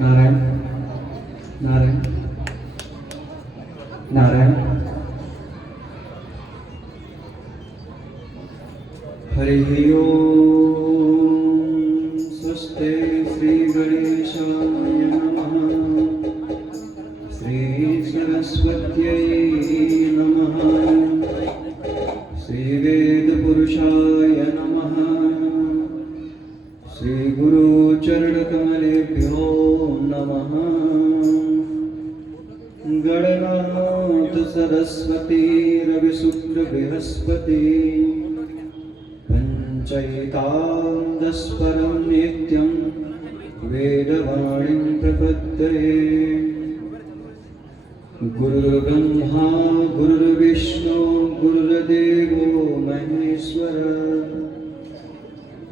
नारायण नारायण नारायण। हरिः ओम। स्वस्ति श्री गणेशाय नमः। श्री सरस्वत्यै नमः। श्री वेद पुरुषाय नमः। श्री गुरु चरणकमलेभ्यो नमः। गणनाथ सरस्वती रविशुक्र बृहस्पति पंचैतादस्परं नित्यं वेदवाणीं प्रपद्ये। गुरुर्ब्रह्मा गुरुर्विष्णु गुरुर्देवो महेश्वर।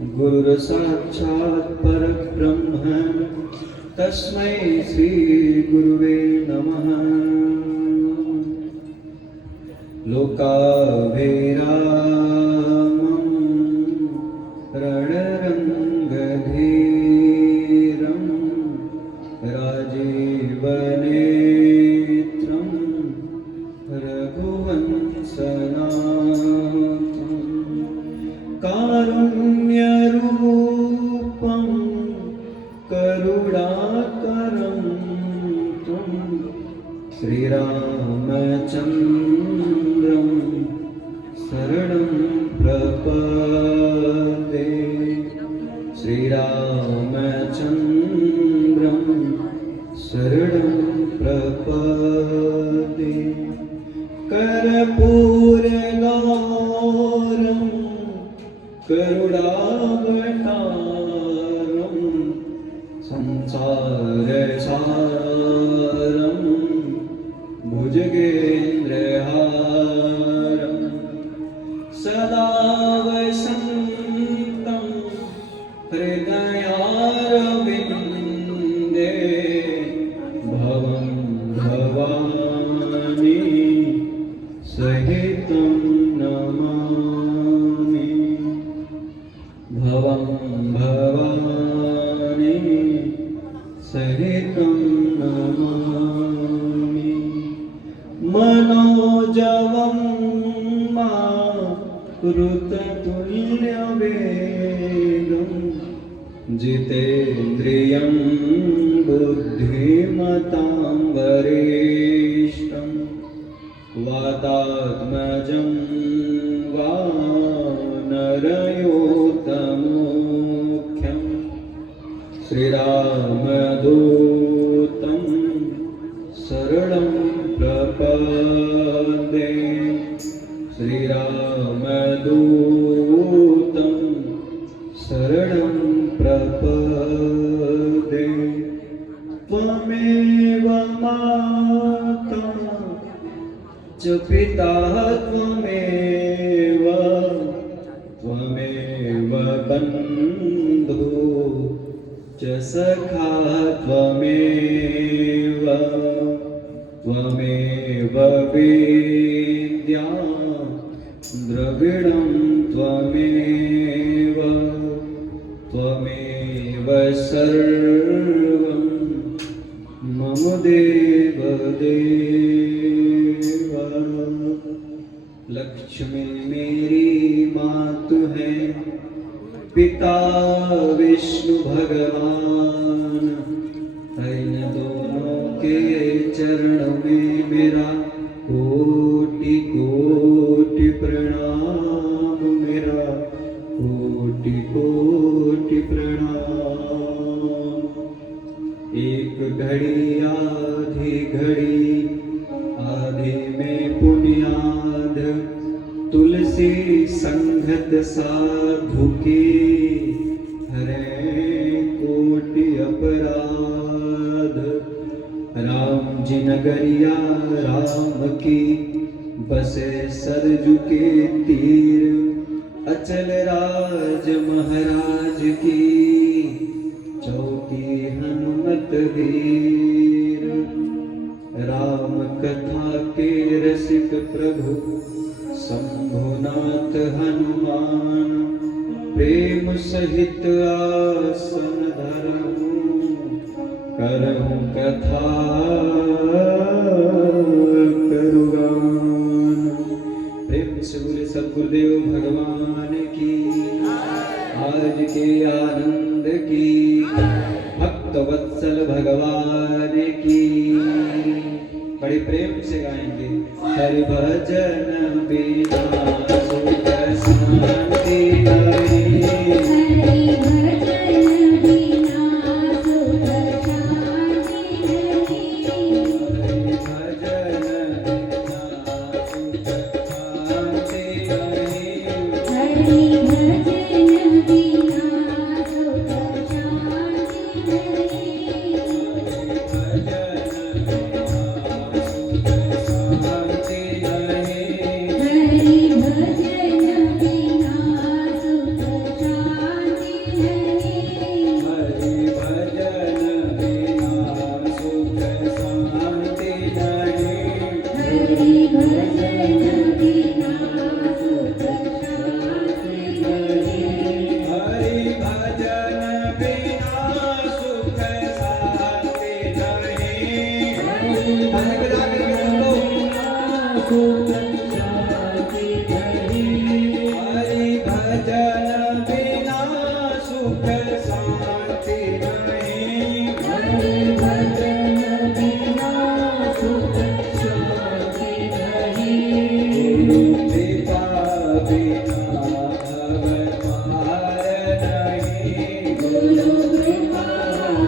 गुरुर्साक्षात् परब्रह्म तस्मै श्री गुरुवे नमः। लोकाभिरामं रणरङ्गधीरं राजीवनेत्रं रघुवंशनाथं कारुण्यरूपं करुणाकरं त्वं श्रीरामचन्द्रं शरणं प्रपद्ये। श्रीरामचन्द्रं शरणं प्रपद्ये। कर्पूरगौरं करुणावतारं संसारसारं भुजगेन्द्रहारं सदा वसन्तं हृदयारविन्दे। भवं भवानी सहितं नमामि। भवं भवानी सहितं नमामि। मनोजवं मारुततुल्यवेगं जितेन्द्रियं बुद्धिमतां वरिष्ठं। वातात्मजं वानरयोतमोख्यं श्रीरामदूतं शरणं प्रपद्ये। श्रीरामदूतं शरणं प्रपद्ये। त्वमेव माता च पिता त्वमेव। त्वमेव बन्धु च सखा त्वमेव। त्वमेव विद्या द्रविणं त्वमेव। त्वमेव सर्वं मम देव देव। लक्ष्मी मेरी मातु है, पिता विष्णु भगवान। इन दोनों के चरणों में मेरा कोटि कोटि प्रणाम। मेरा कोटि कोटि प्रणाम। एक घड़ी आधी घड़ी आधे में पुण्याद। तुलसी संगत साधु की हरे कोटि अपराध। राम जी नगरिया राम की बसे सरजू के तीर। अचल राज महाराज की चौकी हनुमत वीर। राम कथा के रसिक प्रभु शंभुनाथ हनुमान। प्रेम सहित आसन धरऊं करहूं कथा करुगान। प्रेम से बोले सद्गुरुदेव भगवान की, आज के आनंद की, भक्त वत्सल भगवान की। बड़े प्रेम से गाएंगे। हरि भजन बिना सुख शांति नहीं, हरि भजन बिना सुख शांति नहीं, हरि भजन बिना सुख शांति नहीं, हरि भजन बिना सुख शांति नहीं, हरि भजन बिना सुख शांति नहीं, हरि भजन बिना सुख शांति नहीं, हरि भजन बिना सुख शांति नहीं, हरि भजन बिना सुख शांति नहीं, हरि भजन बिना सुख शांति नहीं, हरि भजन बिना सुख शांति नहीं, हरि भजन बिना सुख शांति नहीं, गुरु कृपा बिना भगवान नहीं, गुरु कृपा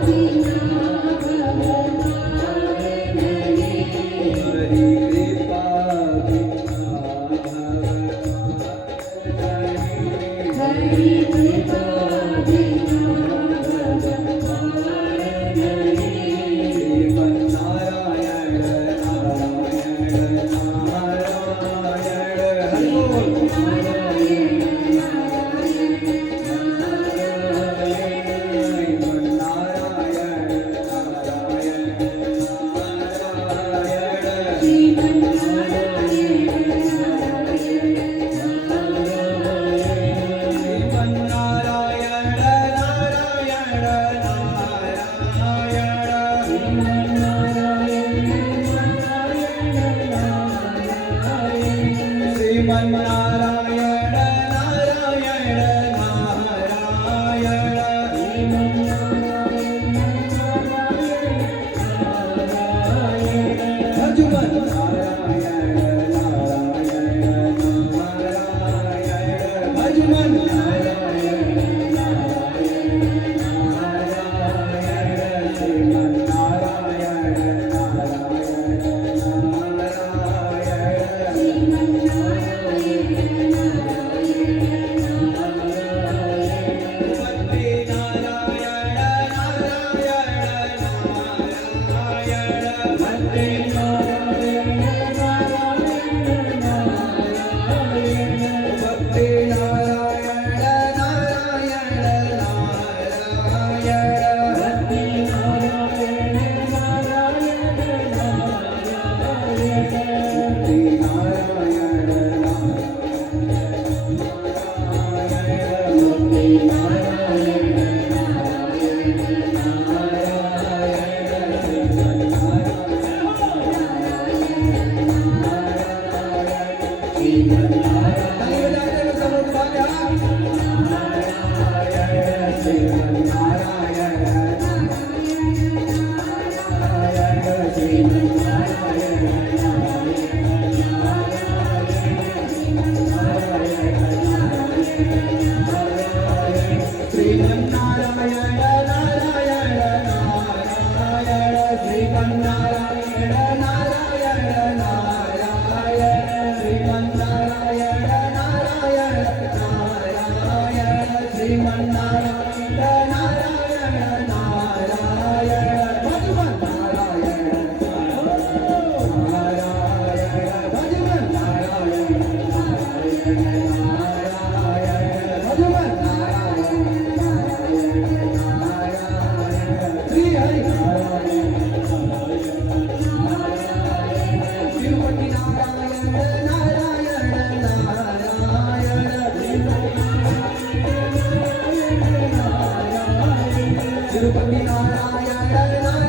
बिना भगवान नहीं, हरि कृपा बिना भगवान नहीं, हरि कृपा बिना भगवान नहीं। श्रीमन्नारायण नारायण नारायण हरि बोल। नारायण श्रीमन्नारायण नारायण श्रीमन्नारायण श्रीमन्नारायण नारायण नारायण श्रीमन्नारायण नारायण नारायण भजमन नारायण नारायण नारायण भजमन नारायण श्रीमन्नारायण नारायण वन्दे नारायण नारायण नारायण वन्दे वन्दे नारायण नारायण नारायण वन्दे नारायण श्रीमन्नारायण नारायण नारायण श्रीमन्नारायण नारायण नारायण श्रीमन्नारायण नारायण नारायण श्रीमन्नारायण नारायण नारायण भगवान नारायण नारायण भगवान नारायण नारायण भगवान श्री हरि तिरुपति नारायण नारायण नारायण तिरुपति नारायण नारायण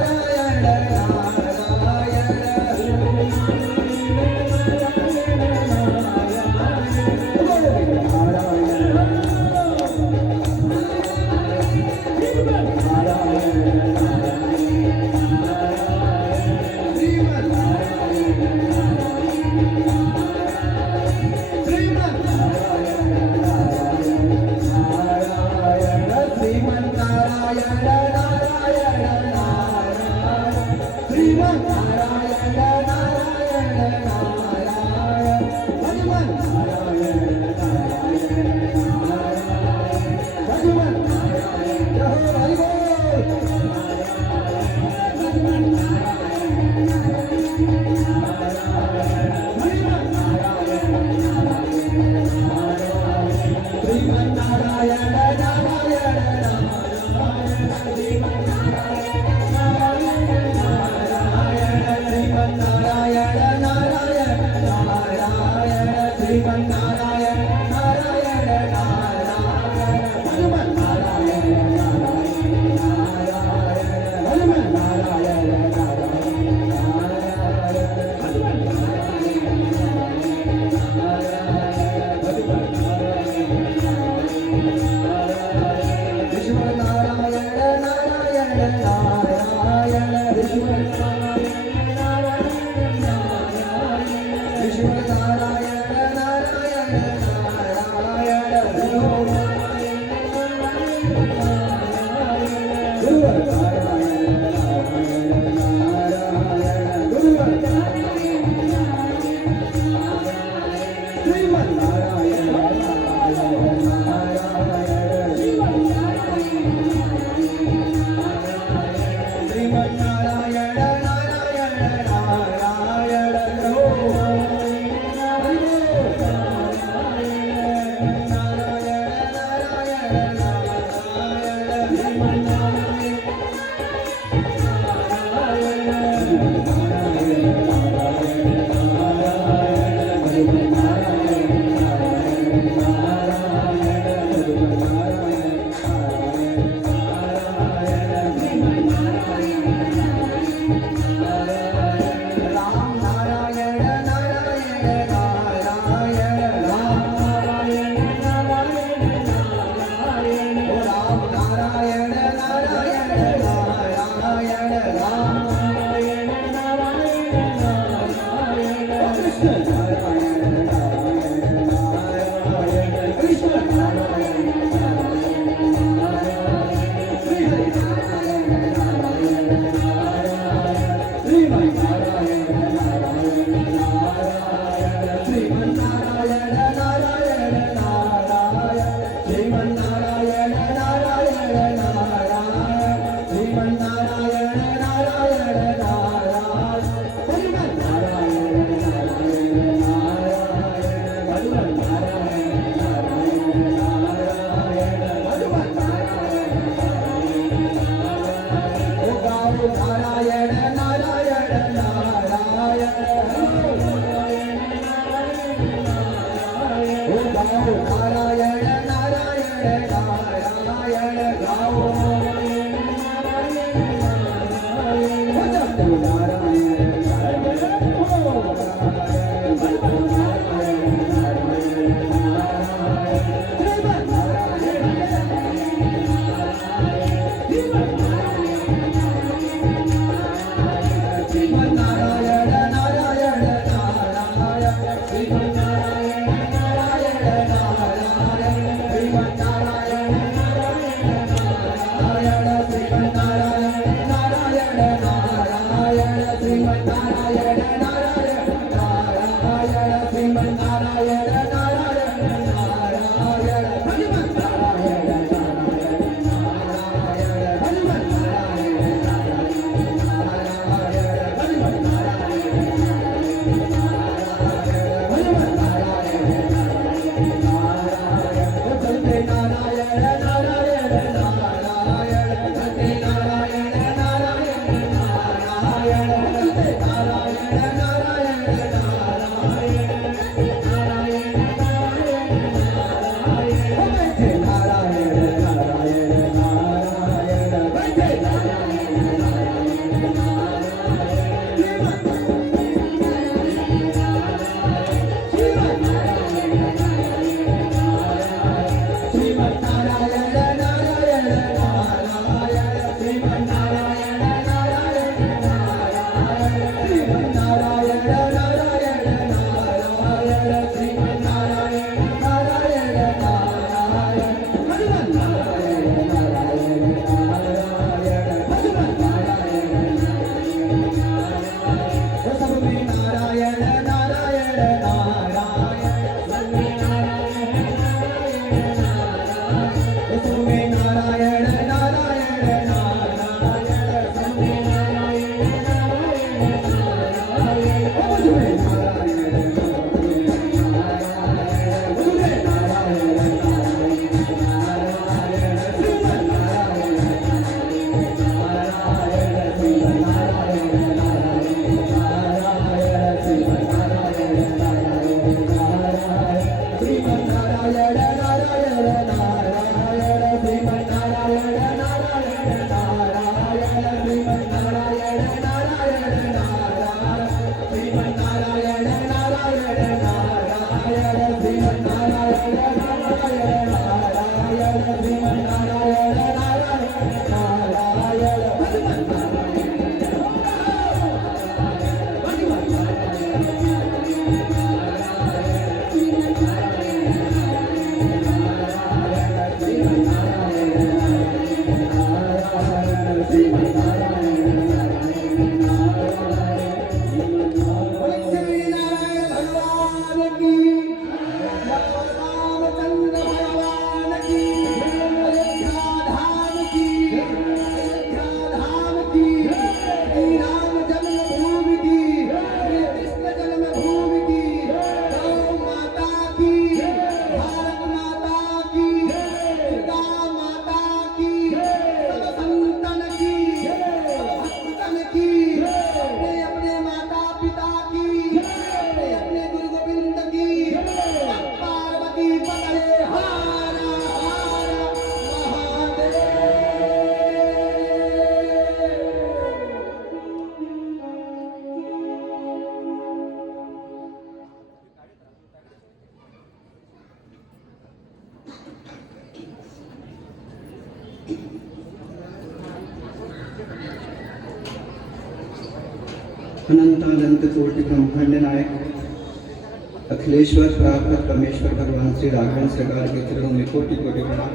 अनंतानंत कोटि ब्रह्मांड नायक अखिलेश्वर प्राप्त परमेश्वर भगवान श्री राघवन सरकार के चरणों में कोटि कोटि प्रणाम।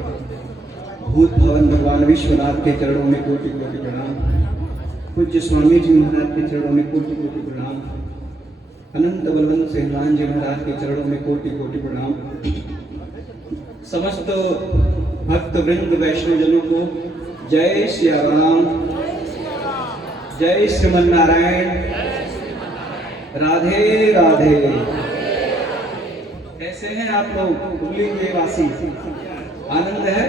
भूत भवन भगवान विश्वनाथ के चरणों में कोटि कोटि प्रणाम। पूज्य स्वामी जी महाराज के चरणों में कोटि कोटि प्रणाम। अनंत बलवंत से हनुमान जी महाराज के चरणों में कोटि कोटि प्रणाम। समस्त भक्त वृंद वैष्णवजनों को जय सिया राम, जय श्रीमन नारायण, राधे राधे। कैसे हैं आप लोग हुगली के वासी? आनंद है?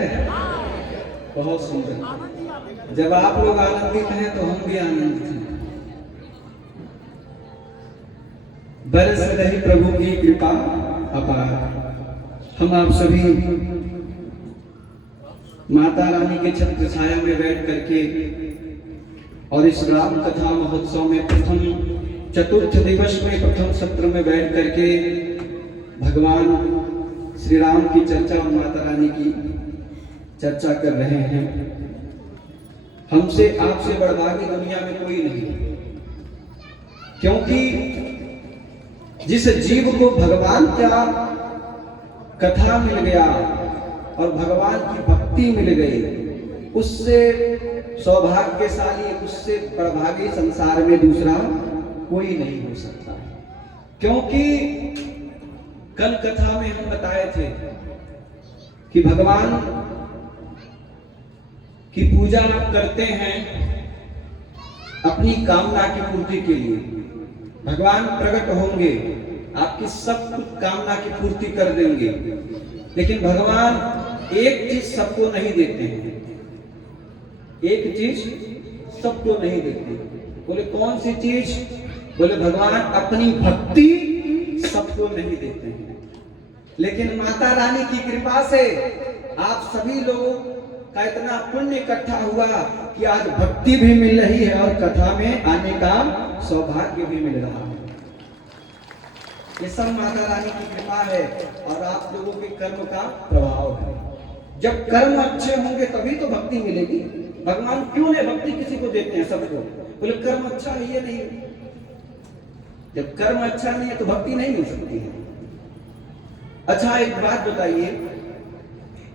बहुत सुंदर। जब आप लोग आनंदित हैं तो हम भी आनंदित हैं। बरस रही प्रभु की कृपा अपार। हम आप सभी माता रानी के छत्र छाया में बैठ करके और इस राम कथा महोत्सव में प्रथम चतुर्थ दिवस में प्रथम सत्र में बैठ करके भगवान श्री राम की चर्चा और माता रानी की चर्चा कर रहे हैं। हमसे आपसे बड़भागी दुनिया में कोई नहीं, क्योंकि जिस जीव को भगवान का कथा मिल गया और भगवान की भक्ति मिल गई, उससे सौभाग्यशाली, उससे बड़भागी संसार में दूसरा कोई नहीं हो सकता। क्योंकि कल कथा में हम बताए थे कि भगवान की पूजा आप करते हैं अपनी कामना की पूर्ति के लिए। भगवान प्रकट होंगे, आपकी सब कामना की पूर्ति कर देंगे, लेकिन भगवान एक चीज सबको नहीं देते हैं। एक चीज सबको नहीं देते। बोले कौन सी चीज? बोले भगवान अपनी भक्ति सबको नहीं देते हैं। लेकिन माता रानी की कृपा से आप सभी लोगों का इतना पुण्य इकट्ठा हुआ कि आज भक्ति भी मिल रही है और कथा में आने का सौभाग्य भी मिल रहा है। ये सब माता रानी की कृपा है और आप लोगों के कर्म का प्रभाव है। जब कर्म अच्छे होंगे तभी तो भक्ति मिलेगी। भगवान क्यों नहीं भक्ति किसी को देते हैं सबको? बोले कर्म अच्छा है, ये नहीं। जब कर्म अच्छा नहीं है तो भक्ति नहीं मिल सकती है। अच्छा एक बात बताइए,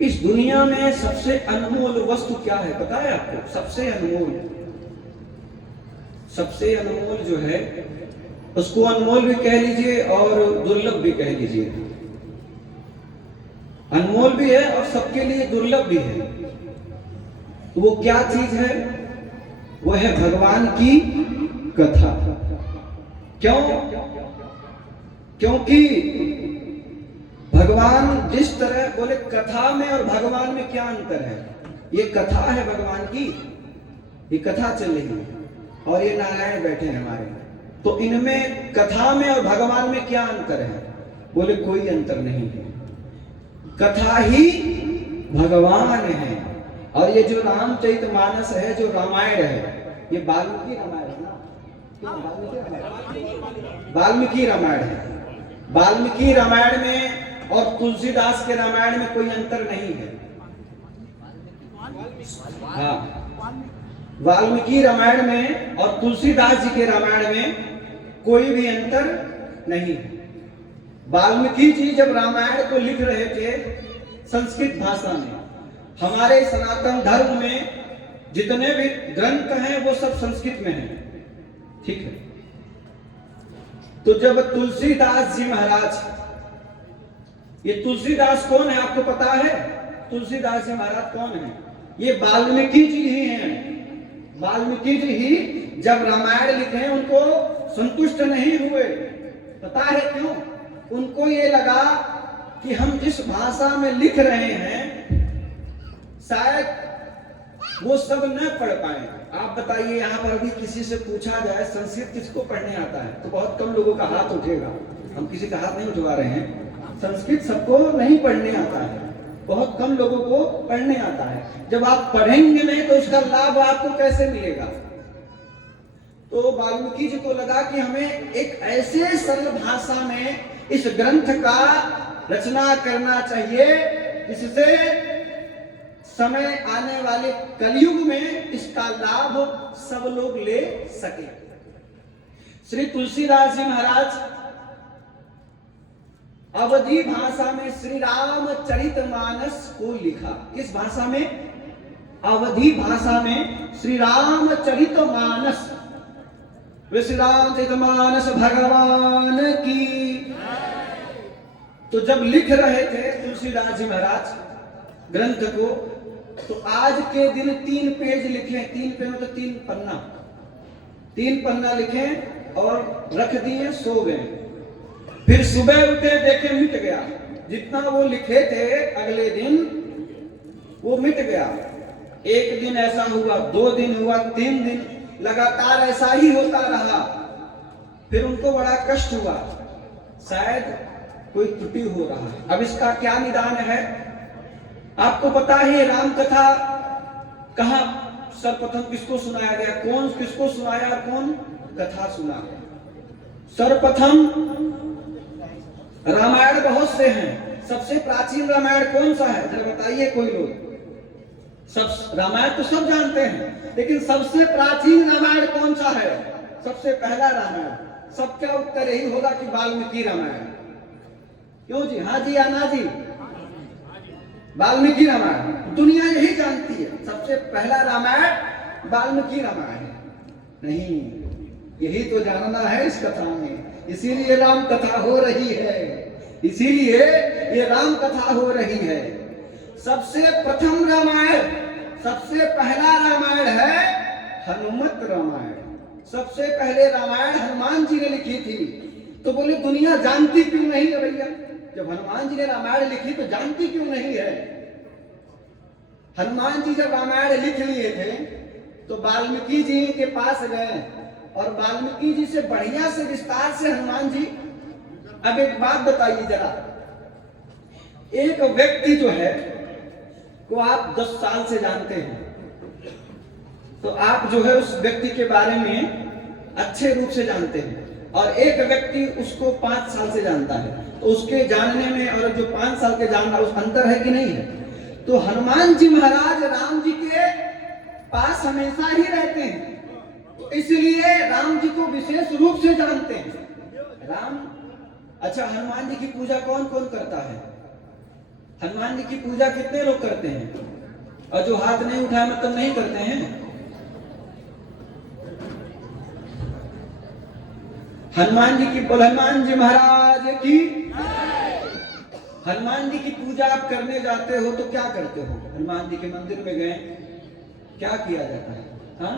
इस दुनिया में सबसे अनमोल वस्तु क्या है पता है आपको? सबसे अनमोल जो है उसको अनमोल भी कह लीजिए और दुर्लभ भी कह लीजिए। अनमोल भी है और सबके लिए दुर्लभ भी है। तो वो क्या चीज है? वो है भगवान की कथा। क्यों? क्योंकि भगवान जिस तरह, बोले कथा में और भगवान में क्या अंतर है? ये कथा है भगवान की, ये कथा चल रही है और ये नारायण बैठे हैं हमारे। तो इनमें कथा में और भगवान में क्या अंतर है? बोले कोई अंतर नहीं है। कथा ही भगवान है। और ये जो रामचरितमानस है, जो रामायण है, ये वाल्मीकि रामायण है ना? वाल्मीकि रामायण है। वाल्मीकि रामायण में और तुलसीदास के रामायण में कोई अंतर नहीं है। हाँ, वाल्मीकि रामायण में और तुलसीदास जी के रामायण में कोई भी अंतर नहीं है। वाल्मीकि जी जब रामायण को लिख रहे थे संस्कृत भाषा में, हमारे सनातन धर्म में जितने भी ग्रंथ हैं वो सब संस्कृत में हैं, ठीक है। तो जब तुलसीदास जी महाराज, ये तुलसीदास कौन है आपको पता है? तुलसीदास जी महाराज कौन है? ये वाल्मीकि जी ही हैं। वाल्मीकि जी ही जब रामायण लिखे उनको संतुष्ट नहीं हुए। पता है क्यों? उनको ये लगा कि हम जिस भाषा में लिख रहे हैं शायद वो सब न पढ़ पाए। आप बताइए, यहाँ पर अभी किसी से पूछा जाए संस्कृत किसको पढ़ने आता है तो बहुत कम लोगों का हाथ उठेगा। हम किसी का हाथ नहीं उठवा रहे हैं। संस्कृत सबको नहीं पढ़ने आता है, बहुत कम लोगों को पढ़ने आता है। जब आप पढ़ेंगे नहीं तो उसका लाभ आपको कैसे मिलेगा? तो वाल्मीकि जी को लगा कि हमें एक ऐसे सरल भाषा में इस ग्रंथ का रचना करना चाहिए जिससे समय आने वाले कलयुग में इसका लाभ सब लोग ले सके। श्री तुलसीदास जी महाराज अवधी भाषा में श्री रामचरितमानस को लिखा। किस भाषा में? अवधी भाषा में श्री रामचरितमानस। श्री रामचरितमानस भगवान की। तो जब लिख रहे थे तुलसीदास जी महाराज ग्रंथ को, तो आज के दिन 3 पेज लिखे। 3 पेज मतलब 3 पन्ना, 3 पन्ना लिखे और रख दिए, सो गए। फिर सुबह उठे, देखे मिट गया। जितना वो लिखे थे अगले दिन वो मिट गया। 1 दिन ऐसा हुआ, 2 दिन हुआ, 3 दिन, लगातार ऐसा ही होता रहा। फिर उनको बड़ा कष्ट हुआ, शायद कोई त्रुटि हो रहा है। अब इसका क्या निदान है? आपको पता है राम कथा कहां सर्वप्रथम किसको सुनाया गया, कौन किसको सुनाया, कौन कथा सुना? सर्वप्रथम रामायण बहुत से हैं। सबसे प्राचीन रामायण कौन सा है जरा बताइए कोई लोग। सब रामायण तो सब जानते हैं, लेकिन सबसे प्राचीन रामायण कौन सा है? सबसे पहला रामायण। सबका उत्तर यही होगा कि वाल्मीकि रामायण। क्यों जी? हाँ जी या ना जी? वाल्मीकि रामायण दुनिया यही जानती है। सबसे पहला रामायण वाल्मीकि रामायण है। नहीं, यही तो जानना है इस कथा में, इसीलिए राम कथा हो रही है, इसीलिए ये राम कथा हो रही है। सबसे प्रथम रामायण, सबसे पहला रामायण है हनुमत रामायण। सबसे पहले रामायण हनुमान जी ने लिखी थी। तो बोले दुनिया जानती क्यों नहीं है भैया? जब हनुमान जी ने रामायण लिखी तो जानती क्यों नहीं है? हनुमान जी जब रामायण लिख लिए थे तो वाल्मीकि जी के पास गए और वाल्मीकि जी से बढ़िया से विस्तार से हनुमान जी। अब एक बात बताइए जरा, एक व्यक्ति जो है को आप 10 साल से जानते हैं, तो आप जो है उस व्यक्ति के बारे में अच्छे रूप से जानते हैं, और एक व्यक्ति उसको 5 साल से जानता है, तो उसके जानने में और जो 5 साल के जानना उस अंतर है कि नहीं है? तो हनुमान जी महाराज राम जी के पास हमेशा ही रहते हैं, तो इसलिए राम जी को विशेष रूप से जानते हैं। राम, अच्छा हनुमान जी की पूजा कौन कौन करता है? हनुमान जी की पूजा कितने लोग करते हैं? और जो हाथ नहीं उठाए मतलब नहीं करते हैं? हनुमान जी की बोल, हनुमान जी महाराज की। हनुमान जी की पूजा आप करने जाते हो तो क्या करते हो? हनुमान जी के मंदिर में गए, क्या किया जाता है? हाँ,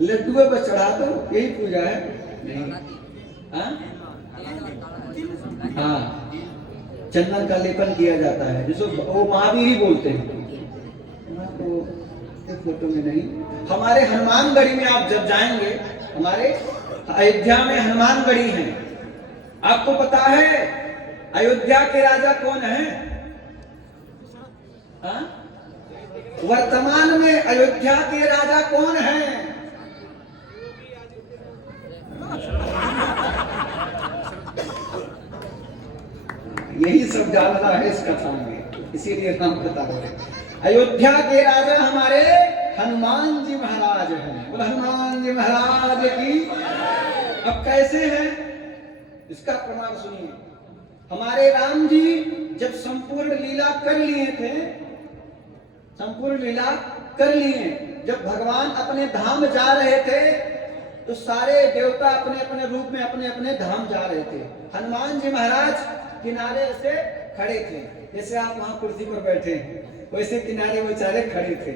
लड्डुए पर चढ़ा दो, यही पूजा है? नहीं। हाँ, चंदन का लेपन किया जाता है, जिसको वो महावीर ही बोलते हैं। तो फोटो में नहीं, हमारे हनुमानगढ़ी में आप जब जाएंगे, हमारे अयोध्या में हनुमानगढ़ी है। आपको पता है अयोध्या के राजा कौन है? हाँ? वर्तमान में अयोध्या के राजा कौन है? यही सब जानना है इस कथा में, इसीलिए हम कथा हो रहे। अयोध्या के राजा हमारे हनुमान जी महाराज हैं। बोला हनुमान जी महाराज की। अब कैसे हैं इसका प्रमाण सुनिए। हमारे राम जी जब संपूर्ण लीला कर लिए थे, संपूर्ण लीला कर लिए, जब भगवान अपने धाम जा रहे थे तो सारे देवता अपने अपने रूप में अपने अपने धाम जा रहे थे। हनुमान जी महाराज किनारे से खड़े थे, जैसे आप वहां कुर्सी पर बैठे वैसे किनारे बेचारे खड़े थे।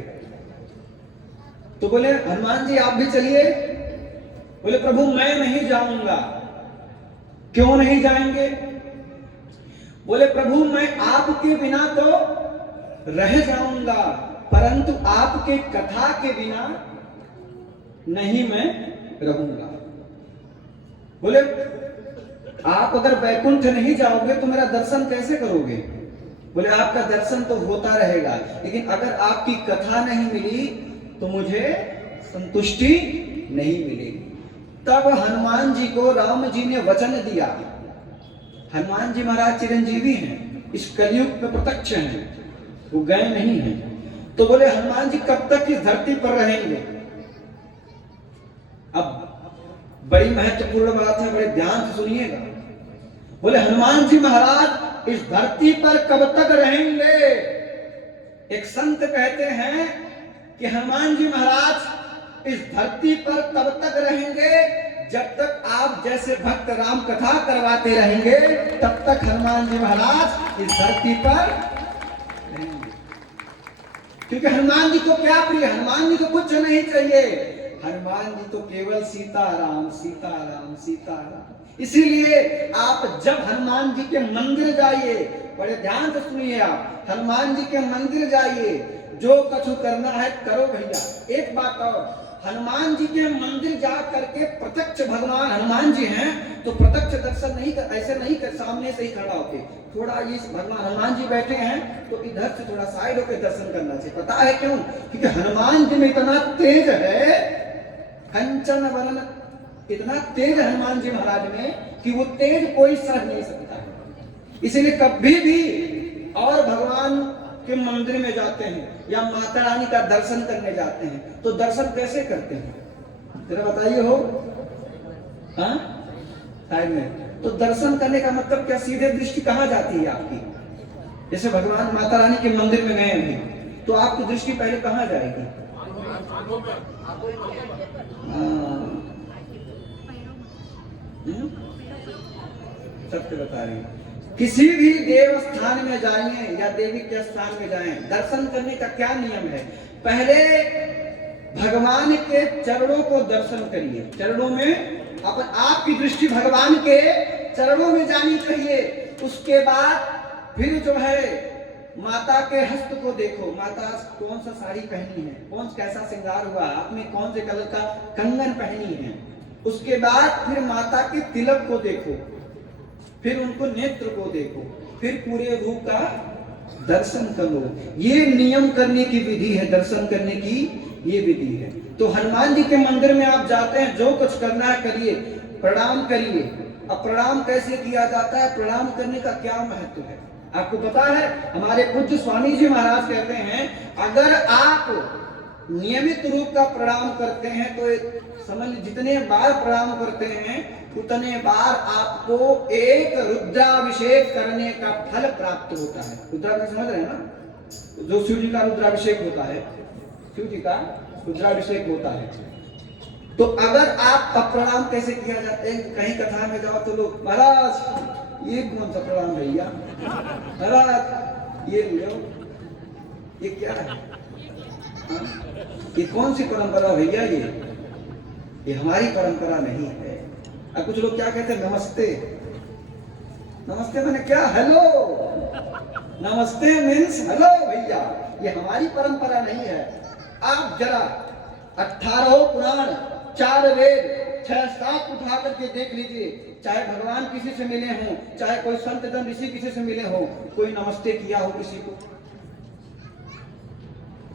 तो बोले हनुमान जी आप भी चलिए। बोले प्रभु मैं नहीं जाऊंगा। क्यों नहीं जाएंगे? बोले प्रभु मैं आपके बिना तो रह जाऊंगा, परंतु आपके कथा के बिना नहीं मैं रहूंगा। बोले आप अगर वैकुंठ नहीं जाओगे तो मेरा दर्शन कैसे करोगे? बोले आपका दर्शन तो होता रहेगा, लेकिन अगर आपकी कथा नहीं मिली तो मुझे संतुष्टि नहीं मिलेगी। तब हनुमान जी को राम जी ने वचन दिया। हनुमान जी महाराज चिरंजीवी हैं, इस कलयुग में प्रत्यक्ष हैं, वो गए नहीं हैं। तो बोले हनुमान जी कब तक इस धरती पर रहेंगे? अब बड़ी महत्वपूर्ण बात है, बड़े ध्यान से सुनिएगा। बोले हनुमान जी महाराज इस धरती पर कब तक रहेंगे? एक संत कहते हैं कि हनुमान जी महाराज इस धरती पर तब तक रहेंगे जब तक आप जैसे भक्त राम कथा करवाते रहेंगे, तब तक हनुमान जी महाराज इस धरती पर रहेंगे। क्योंकि हनुमान जी को क्या प्रिय? हनुमान जी को कुछ नहीं चाहिए, हनुमान जी तो केवल सीताराम सीताराम सीताराम। इसीलिए आप जब हनुमान जी के मंदिर जाइए, बड़े ध्यान से सुनिए, आप हनुमान जी के मंदिर जाइए, जो कछु करना है करो भैया। एक बात और, हनुमान जी के मंदिर जा करके प्रत्यक्ष भगवान हनुमान जी हैं तो प्रत्यक्ष दर्शन नहीं कर, ऐसे नहीं कर, सामने से ही खड़ा होके थोड़ा ये भगवान हनुमान जी बैठे हैं तो इधर से थोड़ा साइड होकर दर्शन करना चाहिए। पता है क्यों? क्योंकि हनुमान जी में इतना तेज है, कंचन वरण इतना तेज हनुमान जी महाराज में कि वो तेज कोई सह नहीं सकता है। इसीलिए कभी भी और भगवान के मंदिर में जाते हैं या माता रानी का दर्शन करने जाते हैं तो दर्शन कैसे करते हैं? जरा बताइए हो। हाँ साइड में तो दर्शन करने का मतलब क्या? सीधे दृष्टि कहाँ जाती है आपकी? जैसे भगवान माता रानी के मंदिर में गए हैं तो आपकी दृष्टि पहले कहाँ जाएगी? सत्य बता रहे हैं। किसी भी देव स्थान में जाइए या देवी के स्थान में जाएं, दर्शन करने का क्या नियम है? पहले भगवान के चरणों को दर्शन करिए। चरणों में आपकी दृष्टि भगवान के चरणों में जानी चाहिए। उसके बाद फिर जो है माता के हस्त को देखो, माता कौन सा साड़ी पहनी है, कौन कैसा श्रृंगार हुआ, आपने कौन से कलर का कंगन पहनी है। उसके बाद फिर माता के तिलक को देखो, फिर उनको नेत्र को देखो, फिर पूरे रूप का दर्शन करो। ये नियम करने की विधि है, दर्शन करने की ये विधि है। तो हनुमान जी के मंदिर में आप जाते हैं, जो कुछ करना है करिए, प्रणाम करिए। अब प्रणाम कैसे किया जाता है, प्रणाम करने का क्या महत्व है आपको पता है? हमारे पूज्य स्वामी जी महाराज कहते हैं, अगर आप नियमित रूप का प्रणाम करते हैं तो समझ जितने बार प्रणाम करते हैं उतने बार आपको एक रुद्राभिषेक करने का फल प्राप्त होता है। रुद्राभिषेक समझ रहे हैं ना? जो शिव जी का रुद्राभिषेक होता है, शिव जी का रुद्राभिषेक होता है। तो अगर आप प्रणाम कैसे किया जाता है? कहीं कथा में जाओ तो लोग, महाराज ये कौन सा प्रणाम भैया, महाराज ये लो, ये क्या है? ये कौन सी परंपरा भैया? ये हमारी परंपरा नहीं है। अब कुछ लोग क्या कहते हैं? नमस्ते। नमस्ते मैंने क्या? हेलो। नमस्ते मीन्स हेलो भैया। ये हमारी परंपरा नहीं है। आप जरा 18 पुराण, 4 वेद, 6 शास्त्र उठा करके देख लीजिए। चाहे भगवान किसी से मिले हों, चाहे कोई संत जन ऋषि किसी से मिले हो, कोई नमस्ते किया हो किसी को?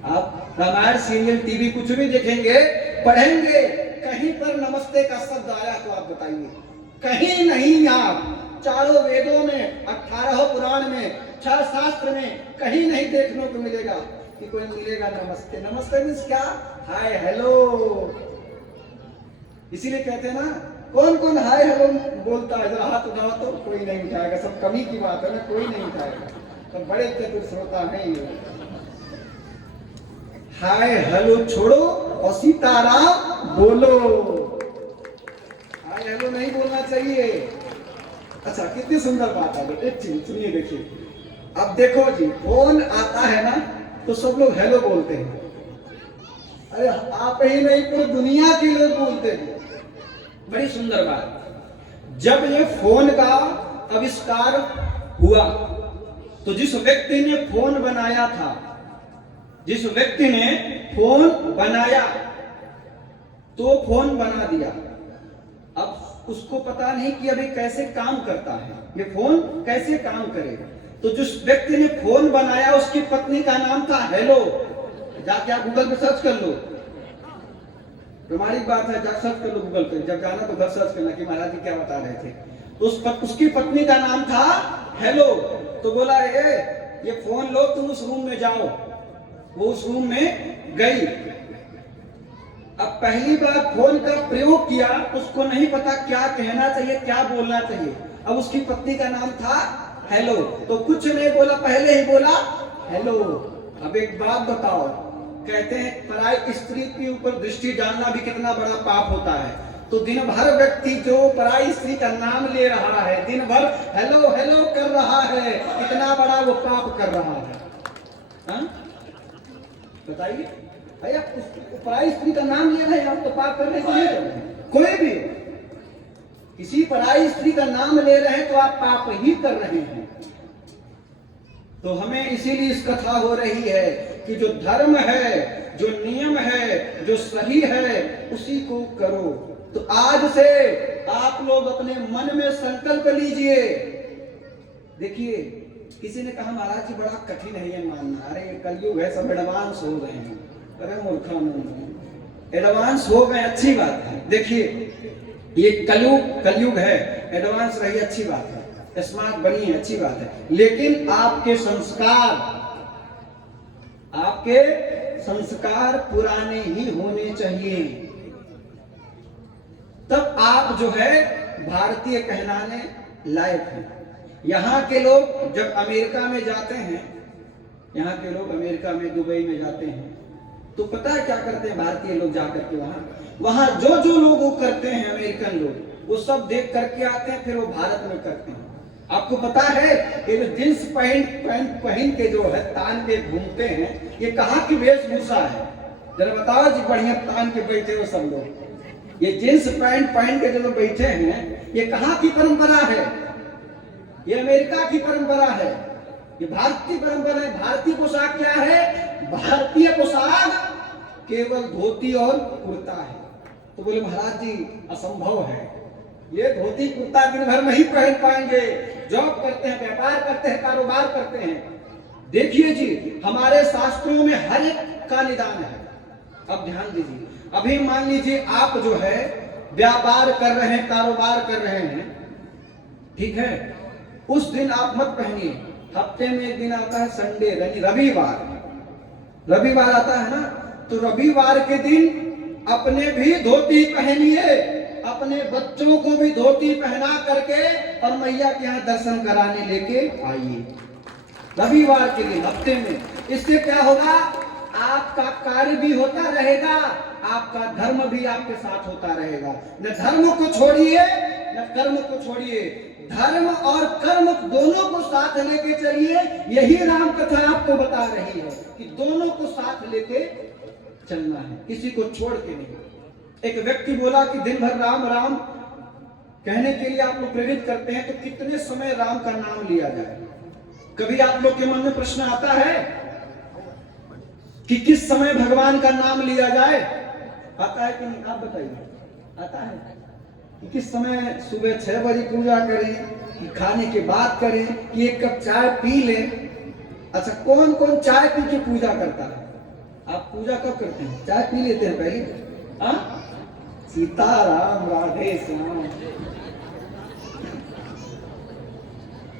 आप रामायण सीरियल टीवी कुछ भी देखेंगे, पढ़ेंगे, कहीं पर नमस्ते का शब्द आया तो आप बताइए? कहीं नहीं। आप चारों वेदों में, 18 पुराण में, 6 शास्त्र में कहीं नहीं देखने को मिलेगा कि कोई मिलेगा नमस्ते। नमस्ते मीन्स क्या? Hi hello. इसीलिए कहते हैं ना, कौन कौन हाय हेलो बोलता है? जरा हाथ उठाओ तो कोई नहीं उठाएगा। सब कमी की बात है ना, कोई नहीं उठाएगा। तो बड़े चतुर श्रोता नहीं है। हाय हेलो छोड़ो और सीताराम बोलो। हाय हेलो नहीं बोलना चाहिए। अच्छा, कितनी सुंदर बात है। एक चीज सुनिए, देखिए। अब देखो जी, फोन आता है ना तो सब लोग हेलो बोलते हैं। अरे आप ही नहीं, पूरी दुनिया के लोग बोलते हैं। बड़ी सुंदर बात। जब ये फोन का आविष्कार हुआ तो जिस व्यक्ति ने फोन बनाया था, जिस व्यक्ति ने फोन बनाया तो फोन बना दिया। अब उसको पता नहीं कि अभी कैसे काम करता है, ये फोन कैसे काम करेगा। तो जिस व्यक्ति ने फोन बनाया उसकी पत्नी का नाम था हेलो। जाके आप गूगल पे सर्च कर लो, प्रमाणिक बात है, जाकर सर्च कर लो गूगल पे। जब जाना तो घर सर्च करना कि महाराज जी क्या बता रहे थे। तो उसकी पत्नी का नाम था हेलो। तो बोला ये फोन लो, तुम उस रूम में जाओ। वो उस रूम में गई। अब पहली बार फोन का प्रयोग किया, उसको नहीं पता क्या कहना चाहिए, क्या बोलना चाहिए। अब उसकी पत्नी का नाम था हेलो, तो कुछ नहीं बोला, पहले ही बोला हेलो। अब एक बात बताओ, कहते हैं पराई स्त्री के ऊपर दृष्टि डालना भी कितना बड़ा पाप होता है। तो दिन भर व्यक्ति जो पराई स्त्री का नाम ले रहा है, दिन भर हेलो हेलो कर रहा है, कितना बड़ा वो पाप कर रहा है। हाँ? बताइए भैया, पराई स्त्री का नाम ले रहे हैं आप, तो पाप करने को नहीं कर रहे हैं। कोई भी किसी पराई स्त्री का नाम ले रहे हैं तो आप पाप ही कर रहे हैं। तो हमें इसीलिए इस कथा हो रही है कि जो धर्म है, जो नियम है, जो सही है, उसी को करो। तो आज से आप लोग अपने मन में संकल्प लीजिए। देखिए, किसी ने कहा महाराज जी बड़ा कठिन है ये मानना, अरे ये कलयुग है, सब एडवांस हो गए हैं। अरे मूर्खा, एडवांस हो गए अच्छी बात है। देखिए, ये कलयुग है, एडवांस रही अच्छी बात है, स्मार्ट बनी है अच्छी बात है, लेकिन आपके संस्कार पुराने ही होने चाहिए। तब आप जो है भारतीय कहलाने लायक हैं। यहाँ के लोग जब अमेरिका में जाते हैं, यहाँ के लोग अमेरिका में, दुबई में जाते हैं, तो पता है क्या करते हैं भारतीय लोग जाकर के वहां जो लोग वो करते हैं, अमेरिकन लोग वो सब देख करके आते हैं, फिर वो भारत में करते हैं। आपको पता है ये जो जींस पैंट पहन के जो है तान के घूमते हैं, ये कहाँ की वेशभूषा है? जरा बताओ जी, बढ़िया तान के बैठे हो सब लोग, ये जींस पैंट पहन के जो बैठे हैं, ये कहाँ की परंपरा है? ये अमेरिका की परंपरा है, ये भारतीय परंपरा है। भारतीय पोशाक क्या है? भारतीय पोशाक केवल धोती और कुर्ता है। तो बोले महाराज जी असंभव है, ये धोती कुर्ता दिन भर में ही पहन पाएंगे। जॉब करते हैं, व्यापार करते हैं, कारोबार करते हैं। देखिए जी, हमारे शास्त्रों में हर एक का निदान है। अब ध्यान दीजिए, अभी मान लीजिए आप जो है व्यापार कर रहे हैं, कारोबार कर रहे हैं, ठीक है, उस दिन आप मत पहनिए। हफ्ते में एक दिन आता है संडे, यानी रविवार आता है ना, तो रविवार के दिन अपने भी धोती पहनिए, अपने बच्चों को भी धोती पहना करके और मैया के यहाँ दर्शन कराने लेके आइए रविवार के दिन, हफ्ते में। इससे क्या होगा? आपका कार्य भी होता रहेगा, आपका धर्म भी आपके साथ होता रहेगा। न धर्म को छोड़िए न कर्म को छोड़िए, धर्म और कर्म दोनों को साथ लेके चलिए। यही राम कथा आपको बता रही है कि दोनों को साथ लेके चलना है, किसी को छोड़ के नहीं। एक व्यक्ति बोला कि दिन भर राम राम कहने के लिए आप लोग प्रेरित करते हैं, तो कितने समय राम का नाम लिया जाए? कभी आप लोग के मन में प्रश्न आता है कि किस समय भगवान का नाम लिया जाए? आता है कि नहीं? आप बताइए, आता है कि किस समय? सुबह 6 बजे पूजा करें कि खाने के बाद करें कि एक कप चाय पी लें? अच्छा, कौन कौन चाय पी के पूजा करता है? आप पूजा कब करते हैं? चाय पी लेते हैं पहले। हाँ, सीताराम राधे श्याम।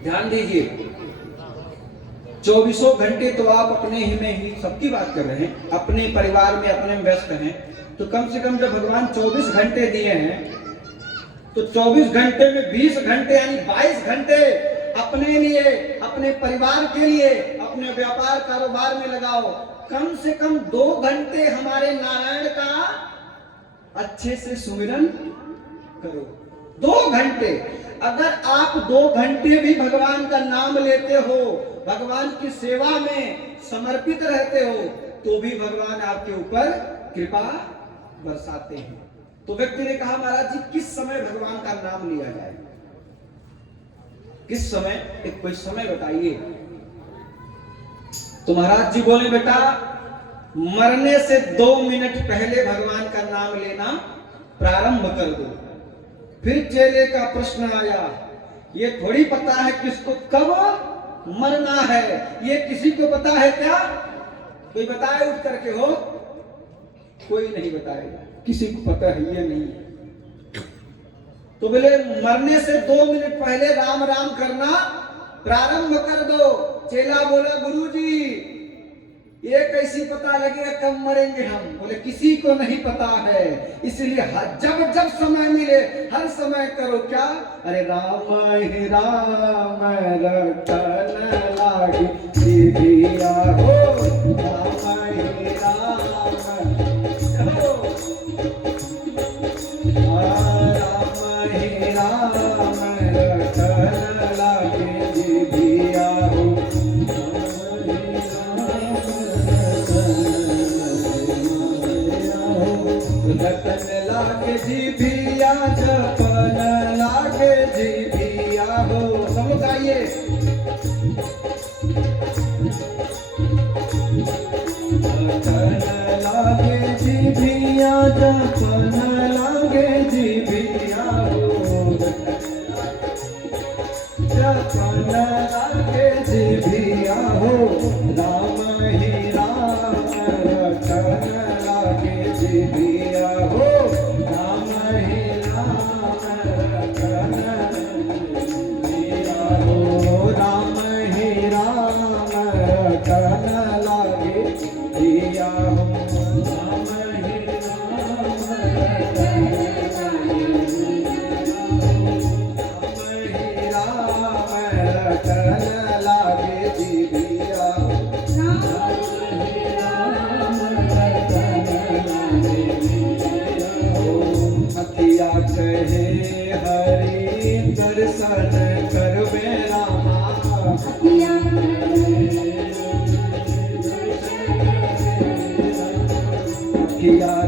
ध्यान दीजिए, 24 घंटे तो आप अपने ही में ही, सबकी बात कर रहे हैं, अपने परिवार में अपने में व्यस्त हैं। तो कम से कम जब भगवान 24 घंटे दिए हैं, तो 24 घंटे में 20 घंटे यानी 22 घंटे अपने लिए, अपने परिवार के लिए, अपने व्यापार कारोबार में लगाओ। कम से कम 2 घंटे हमारे नारायण का अच्छे से सुमिरन करो। 2 घंटे, अगर आप 2 घंटे भी भगवान का नाम लेते हो, भगवान की सेवा में समर्पित रहते हो, तो भी भगवान आपके ऊपर कृपा बरसाते हैं। तो व्यक्ति ने कहा महाराज जी किस समय भगवान का नाम लिया जाए? किस समय? एक कोई समय बताइए। तो महाराज जी बोले बेटा मरने से 2 मिनट पहले भगवान का नाम लेना प्रारंभ कर दो। फिर चेले का प्रश्न आया, ये थोड़ी पता है किसको कब मरना है, ये किसी को पता है क्या? कोई बताए उठ करके हो? कोई नहीं बताएगा, किसी को पता है ये नहीं। तो बोले मरने से 2 मिनट पहले राम राम करना प्रारंभ कर दो। चेला बोला गुरुजी ये कैसी पता लगेगा कब मरेंगे हम? बोले किसी को नहीं पता है, इसलिए जब जब समय मिले हर समय करो क्या? अरे राम ही राम रटन लागे जीभिया हो, राम ही राम हो, राम ही राम रटन लागे जीभिया हो, रटन लागे जीभिया जपन लागे जीभिया हो। सब लोग गाइए। रटन लागे जीभिया जपन लागे जीभिया हो, जपन लागे जीभिया हो, राम ही राम रटन लागे जीभिया हो, राम ही राम रटन जीभिया हो, राम ही राम रटन लागे जीभिया हो, राम ही राम रटन लागे जीभिया हो। अखिया कहे हरि दर्शन करबे रामा, अखिया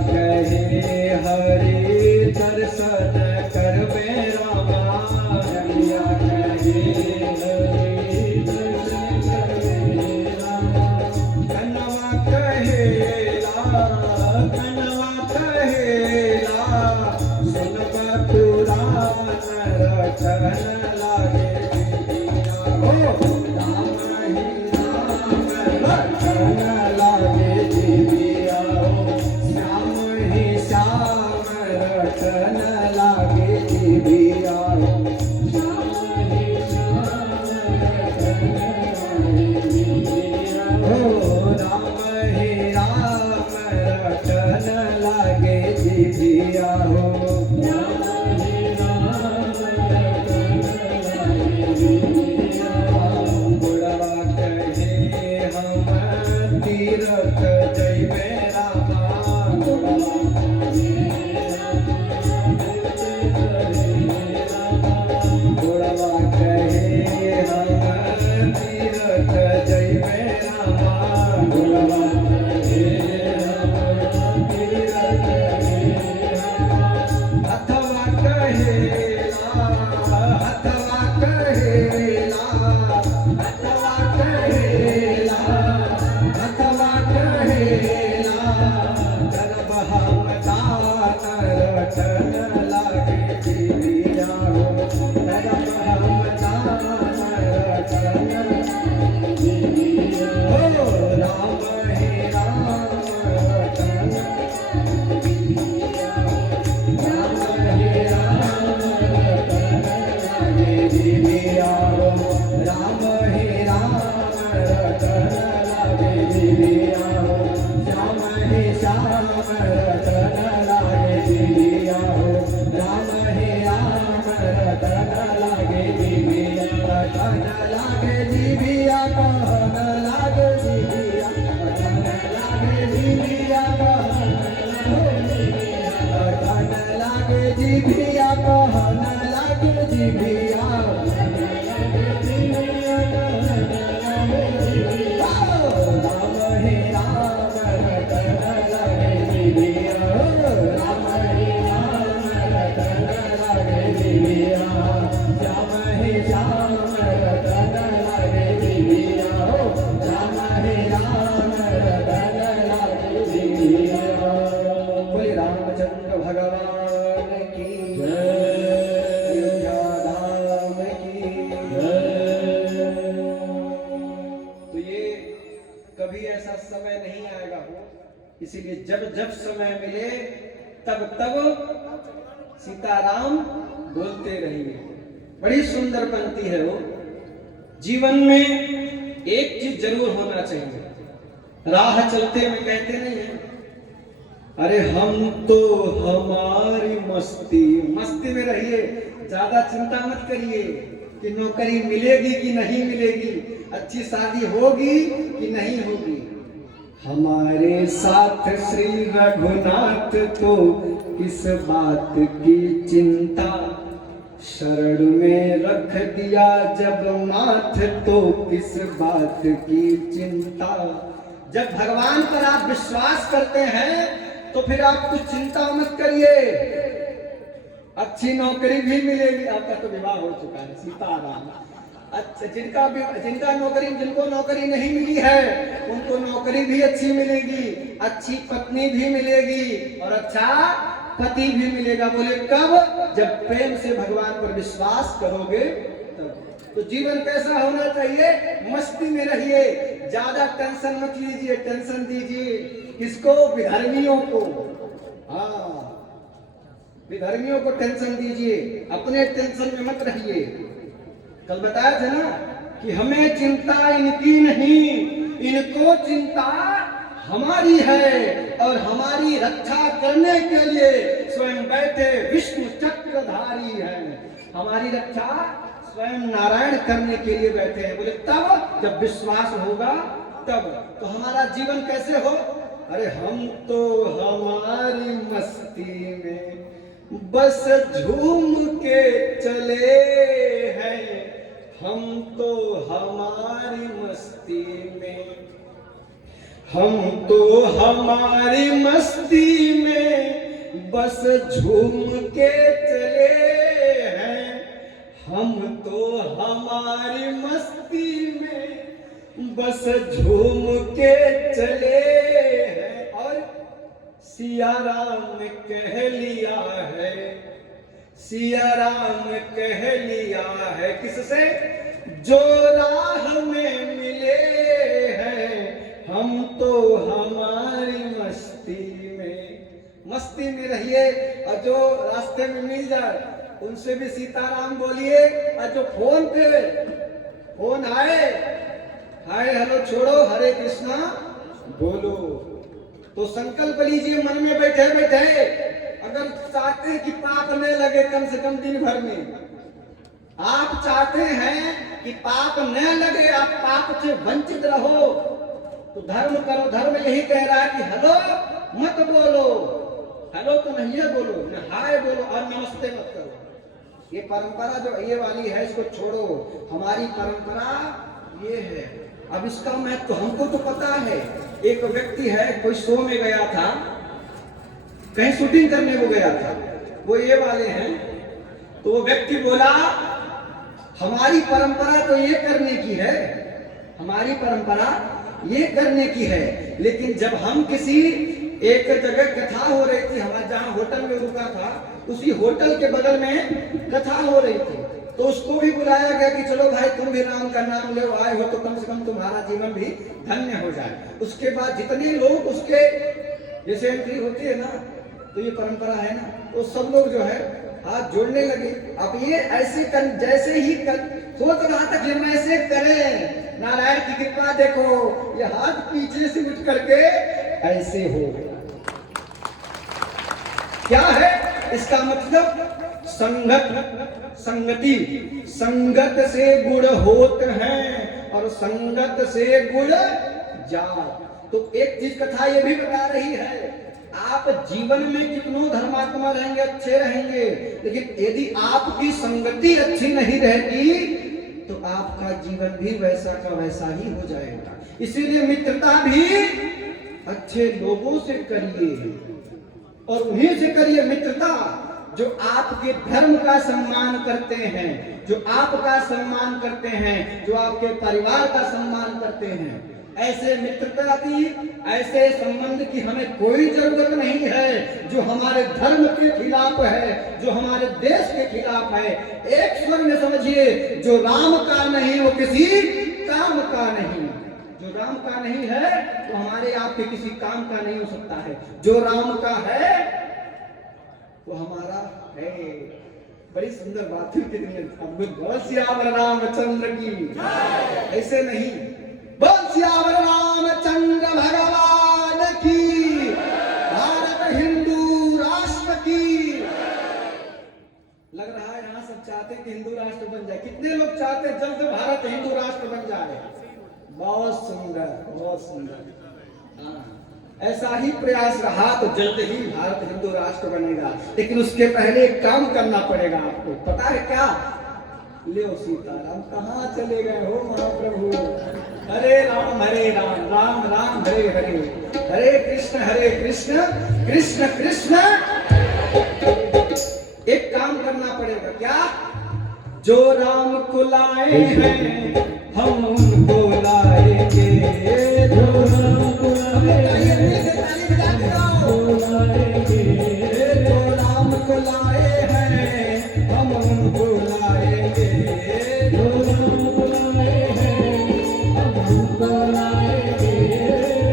कहे हरि दर्शन करबे रामा, अखिया कहे हरि दर्शन करबे रामा, कनवा कहेला कनवा कहेला सुनब पुराण रटन लागे जीभिया हो, राम ही राम रटन लागे जीभिया हो, श्याम ही श्याम रटन लागे जीभिया हो, श्याम ही श्याम रटन लागे जीभिया हो, राम ही राम रटन लागे जीभिया हो, राम ही राम रटन लागे जीभिया हो। बुढ़वा कहे हम तीरथ जइबे रामा, बुढ़वा बुढ़वा कहे हम तीरथ जइबे रामा, बुढ़वा कहे हम तीरथ जइबे रामा, हथवा कहेला हथवा कहेला हथवा कहेला हथवा कहेला, करब हम दान रटन लागे जीभिया हो, करब हम दान रटन लागे जीभिया हो, राम ही राम रटन लागे जीभिया हो, राम ही राम रटन लागे जीभिया हो, राम ही राम रटन लागे जीभिया हो, श्याम ही श्याम रटन लागे जीभिया हो, राम ही राम रटन लागे जीभिया, रटन लागे जीभिया, कहन लागे जीभिया, रटन लागे जीभिया, कहन लागे जीभिया, कहन लागे जीभिया, राम ही राम रटन लागे जीभिया, राम ही राम रटन लागे जीभिया, श्याम ही श्याम रटन लागे जीभिया हो, राम ही राम रटन लागे जीभिया। बोले रामचंद्र भगवान की जय, अयोध्या धाम की जय। तो ये कभी ऐसा समय नहीं आएगा हो, इसीलिए जब जब समय मिले तब तब सीताराम बोलते रहिए। बड़ी सुंदर पंक्ति है वो। जीवन में एक चीज जरूर होना चाहिए, राह चलते में कहते नहीं है, अरे हम तो हमारी मस्ती में रहिए, ज्यादा चिंता मत करिए कि नौकरी मिलेगी कि नहीं मिलेगी, अच्छी शादी होगी कि नहीं होगी। हमारे साथ श्री रघुनाथ तो किस बात की चिंता, शरण में रख दिया जब माथ तो किस बात की चिंता। जब भगवान पर आप विश्वास करते हैं तो फिर आप कुछ चिंता मत करिए, अच्छी नौकरी भी मिलेगी। आपका तो विवाह हो चुका है, सीताराम। अच्छा, जिनको नौकरी नहीं मिली है उनको नौकरी भी अच्छी मिलेगी, अच्छी पत्नी भी मिलेगी और अच्छा पति भी मिलेगा। बोले कब? जब प्रेम से भगवान पर विश्वास करोगे तब। तो जीवन कैसा होना चाहिए? मस्ती में रहिए, ज्यादा टेंशन मत लीजिए। टेंशन दीजिए किसको? विधर्मियों को। हाँ, विधर्मियों को टेंशन दीजिए, अपने टेंशन में मत रहिए। कल बताया था ना कि हमें चिंता इनकी नहीं, इनको चिंता हमारी है और हमारी रक्षा करने के लिए स्वयं बैठे विष्णु चक्रधारी है। हमारी रक्षा स्वयं नारायण करने के लिए बैठे हैं। बोले तब जब विश्वास होगा तब। तो हमारा जीवन कैसे हो? अरे हम तो हमारी मस्ती में बस झूम के चले हैं, हम तो हमारी मस्ती में, हम तो हमारी मस्ती में बस झूम के चले हैं, हम तो हमारी मस्ती में बस झूम के चले हैं। और सिया राम कह लिया है, सिया राम कह लिया है किससे? जो राह में मिले हैं, हम तो हमारी मस्ती में। मस्ती में रहिए और जो रास्ते में मिल जाए उनसे भी सीताराम बोलिए। और जो फोन आए, हाय हेलो छोड़ो, हरे कृष्णा बोलो। तो संकल्प लीजिए मन में बैठे बैठे, अगर चाहते हैं कि पाप न लगे कम से कम दिन भर में, आप चाहते हैं कि पाप न लगे, आप पाप से वंचित रहो, तो धर्म करो। धर्म यही कह रहा है कि हेलो मत बोलो, हेलो तो नहीं है बोलो, न हाय बोलो और नमस्ते मत करो। ये परंपरा जो ये वाली है इसको छोड़ो। हमारी परंपरा ये है। अब इसका महत्व हमको तो पता है। एक व्यक्ति है, कोई शो में गया था, कहीं शूटिंग करने को गया था, वो ये वाले हैं। तो वो व्यक्ति बोला हमारी परंपरा तो ये करने की है, हमारी परंपरा ये करने की है, लेकिन जब हम किसी एक जगह कथा हो रही थी, हमारे जहां होटल में रुका था उसी होटल के बगल में कथा हो रही थी, तो उसको भी बुलाया गया कि चलो भाई तुम भी राम का नाम ले आए हो तो कम से कम तुम्हारा जीवन भी धन्य हो जाए। उसके बाद जितने लोग उसके जैसे एंट्री होती है ना, तो ये परंपरा है ना, तो सब लोग जो है हाथ जोड़ने लगे। अब ये ऐसे कर, जैसे ही सोच रहा था कि हम ऐसे करें, नारायण की कृपा देखो, ये हाथ पीछे से उठ करके ऐसे हो गया। क्या है इसका मतलब? संगति, संगत से गुण होते हैं और संगत से गुण जात। तो एक चीज कथा ये भी बता रही है, आप जीवन में कितनों धर्मात्मा रहेंगे, अच्छे रहेंगे, लेकिन यदि आपकी संगति अच्छी नहीं रहती तो आपका जीवन भी वैसा का वैसा ही हो जाएगा। इसीलिए मित्रता भी अच्छे लोगों से करिए और उन्हीं से करिए मित्रता जो आपके धर्म का सम्मान करते हैं, जो आपका सम्मान करते हैं, जो आपके परिवार का सम्मान करते हैं। ऐसे मित्रता की, ऐसे संबंध की हमें कोई जरूरत नहीं है जो हमारे धर्म के खिलाफ है, जो हमारे देश के खिलाफ है। एक स्वर में समझिए, जो राम का नहीं वो किसी काम का नहीं। जो राम का नहीं है तो हमारे आपके किसी काम का नहीं हो सकता है। जो राम का है वो हमारा है। बड़ी सुंदर बात है। कितनी बोल श्री रामचंद्र की। ऐसे नहीं, बोल सियावर रामचंद्र भगवान की, भारत हिंदू राष्ट्र की। लग रहा है यहाँ सब चाहते हैं कि हिंदू राष्ट्र बन जाए। कितने लोग चाहते हैं जल्द भारत हिंदू राष्ट्र बन जाए? बहुत सुंदर, बहुत सुंदर। हाँ, ऐसा ही प्रयास रहा तो जल्द ही भारत हिंदू राष्ट्र बनेगा। लेकिन उसके पहले एक काम करना पड़ेगा आपको, पता है क्या? ले सीताराम, कहाँ चले गए हो महाप्रभु? हरे राम राम राम हरे हरे, हरे कृष्ण कृष्ण कृष्ण। एक काम करना पड़ेगा, क्या? जो राम को लाए हैं हम उनको लाएंगे, जो राम को लाए जो राम को लाए हैं हम उनको लाएंगे, जो राम को लाए हैं हम उनको लाएंगे।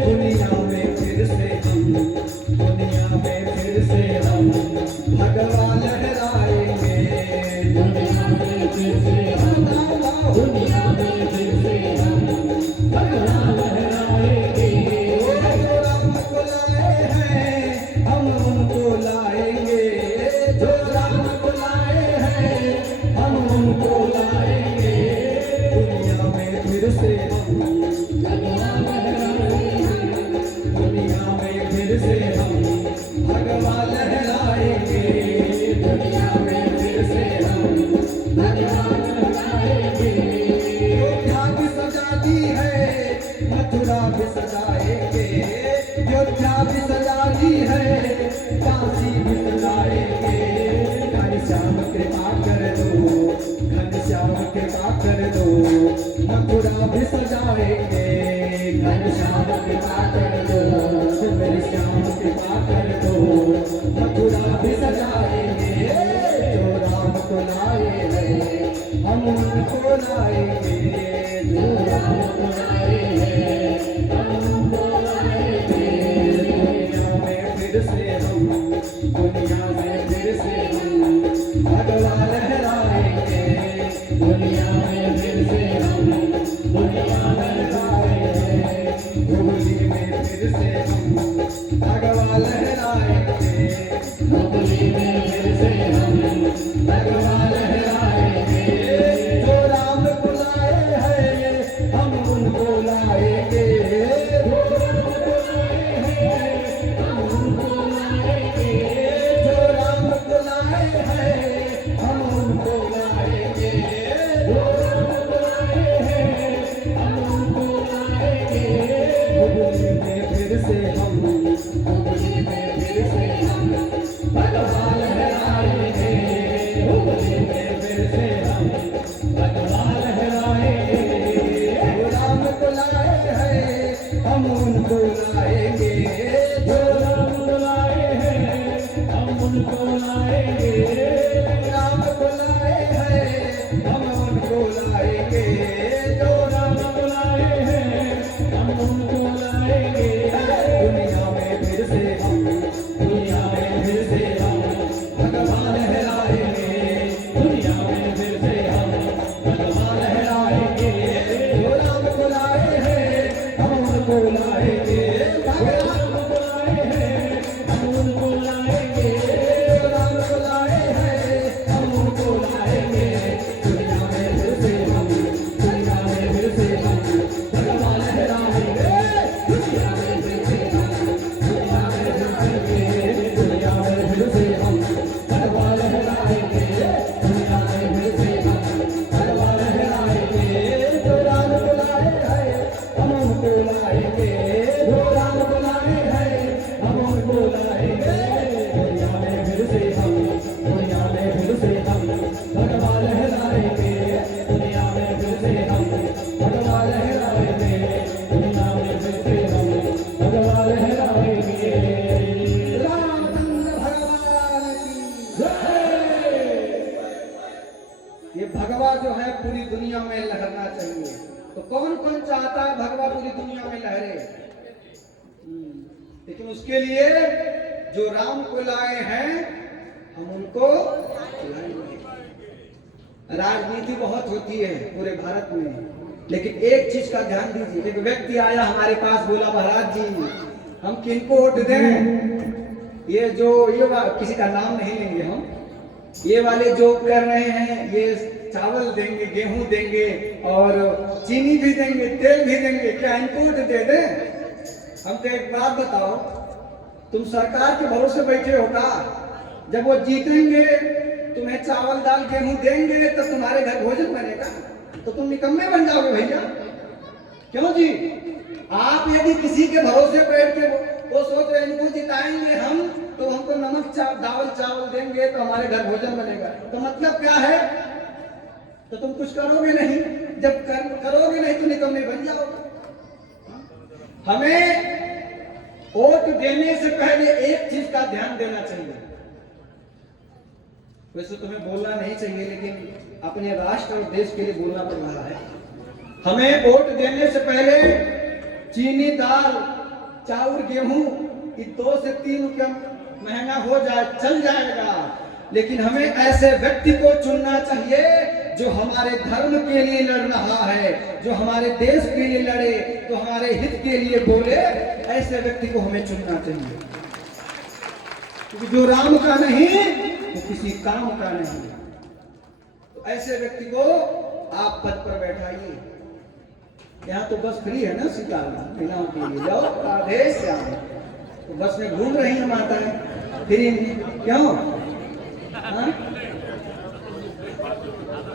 दुनिया में फिर से हम भगवा लहराएंगे, दुनिया में फिर से हम भगवा लहराएंगे। जो राम को लाए हैं हम उनको लाएंगे, जो राम को लाए हैं हम उनको लाएंगे। दुनिया में फिर से हम भगवा लहराएंगे, दुनिया में फिर से हम भगवा लहराएंगे, दुनिया में फिर से हम भगवा लहराएंगे। योद्धा भी सजा दी है, मथुरा भी सजाएंगे, योद्धा भी सजा दी है, काशी भी सजाएंगे। घनश्याम कृपा कर दो, घनश्याम कृपा कर दो, मथुरा भी सजाएंगे। घनश्याम कृपा कर दो, घनश्याम कृपा कर दो, मथुरा भी सजाएंगे। जो राम को लाए हैं हम उनको लाएंगे, जो राम को लाए हैं हम उनको लाएंगे। दुनिया में फिर से हम भगवा लहराएंगे, दुनिया में फिर से हम भगवा लहराएंगे। हुगली में फिर से हम भगवा लहराएंगे, हुगली में फिर से हम भगवा लहराएंगे। जो राम को लाए हैं हम उनको लाएंगे, जो राम को लाए हैं हम उनको लाएंगे। जो राम को लाए हैं हम उनको लाएंगे, जो राम को लाए हैं हम उनको लाएंगे। हुगली में फिर से हम भगवा लहराएंगे, हुगली में फिर से हम भगवा लहराएंगे। जो राम को लाए हैं हम उनको लाएंगे, जो राम को लाए हैं हम उनको लाएंगे। राम को लाए हैं हम उनको लाएंगे, जो राम को लाए हैं हम उनको लाएंगे। दुनिया में फिर से हम भगवा लहराएंगे, दुनिया में फिर से हम भगवा लहराएंगे। जो राम को लाए हैं हम उनको लाएंगे, जो राम को लाए हैं हम उनको लाएंगे। जो राम को लाए हैं हम उनको लाएंगे। दुनिया में फिर से हम भगवा लहराएंगे, दुनिया में फिर से हम दुनिया में फिर से हम भगवा लहराएंगे, दुनिया में फिर से हम भगवा लहराएंगे। जो राम को लाए हैं हम उनको लाएंगे, जो राम को लाए हैं हम उनको लाएंगे। दुनिया में फिर से हम भगवा लहराएंगे, दुनिया में फिर से हम भगवा लहराएंगे, दुनिया में फिर से हम भगवा लहराएंगे। रामचंद्र भगवान की जय। ये भगवा जो है पूरी दुनिया में लहरना चाहिए। तो कौन कौन चाहता है भगवा पूरी दुनिया में लहरे? लेकिन उसके लिए जो राम को लाए हैं हम उनको लाएंगे। राजनीति बहुत होती है पूरे भारत में, लेकिन एक चीज का ध्यान दीजिए, एक व्यक्ति आया हमारे पास, बोला महाराज जी हम किनको वोट दें? ये जो किसी का नाम नहीं लेंगे हम, ये वाले जो कर रहे हैं, ये चावल देंगे, गेहूं देंगे और चीनी भी देंगे, तेल भी देंगे, क्या इनको वोट दे दें? हमको एक बात बताओ, तुम सरकार के भरोसे बैठे हो का? जब वो जीतेंगे तुम्हें चावल दाल गेहूं देंगे तो तुम्हारे घर भोजन बनेगा, तो तुम निकम्मे बन जाओगे भैया। क्यों जी? आप यदि किसी के भरोसे बैठ के वो सोच रहे इनको जिताएंगे हम तो हमको नमक दाल चावल देंगे तो हमारे घर भोजन बनेगा, तो मतलब क्या है? तो तुम कुछ करोगे नहीं, जब करोगे नहीं तो निकम्मे बन जाओगे। हमें वोट देने से पहले एक चीज का ध्यान देना चाहिए, वैसे तुम्हें बोलना नहीं चाहिए लेकिन अपने राष्ट्र और देश के लिए बोलना पड़ रहा है। हमें वोट देने से पहले चीनी दाल चावल गेहूं 2 से 3 रुपया महंगा हो जाए चल जाएगा, लेकिन हमें ऐसे व्यक्ति को चुनना चाहिए जो हमारे धर्म के लिए लड़ रहा है, जो हमारे देश के लिए लड़े, तो हमारे हित के लिए बोले, ऐसे व्यक्ति को हमें चुनना चाहिए। क्योंकि जो राम का नहीं वो किसी काम का नहीं, तो ऐसे व्यक्ति को आप पद पर बैठाइए। यहाँ तो बस फ्री है ना सीताराम महिलाओं के लिए, जाओ राधे श्याम, तो बस में घूम रही है माताएं फ्री, क्यों?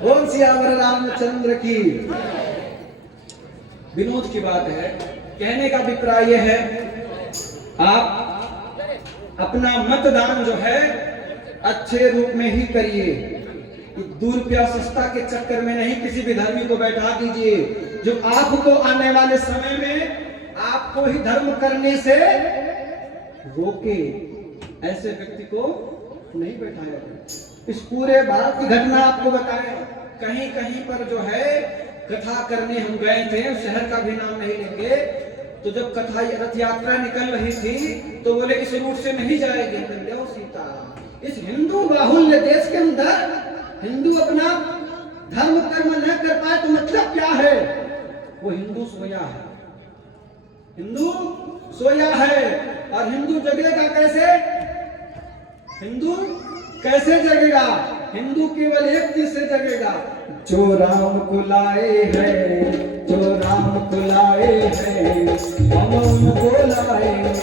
बोल सियावर रामचंद्र की। विनोद की बात है, कहने का अभिप्राय यह है, आप अपना मतदान जो है अच्छे रूप में ही करिए, 2 रुपया सस्ता के चक्कर में नहीं किसी भी धर्मी को बैठा दीजिए जो आपको आने वाले समय में आपको ही धर्म करने से रोके। ऐसे व्यक्ति को नहीं बैठाया। इस पूरे भारत की घटना आपको बताएं, कहीं कहीं पर जो है कथा करने हम गए थे, शहर का भी नाम नहीं लेंगे, तो जब कथा रथ यात्रा निकल रही थी तो बोले इस रूट से नहीं जाएगी। सीताराम, इस हिंदू बाहुल्य देश के अंदर हिंदू अपना धर्म कर्म न कर पाए तो मतलब क्या है? वो हिंदू सोया है, हिंदू सोया है। और हिंदू जगेगा कैसे? हिंदू कैसे जगेगा? हिंदू केवल एक चीज से जगेगा, जो राम को लाए हैं, जो राम को लाए हैं हम उनको लाएंगे।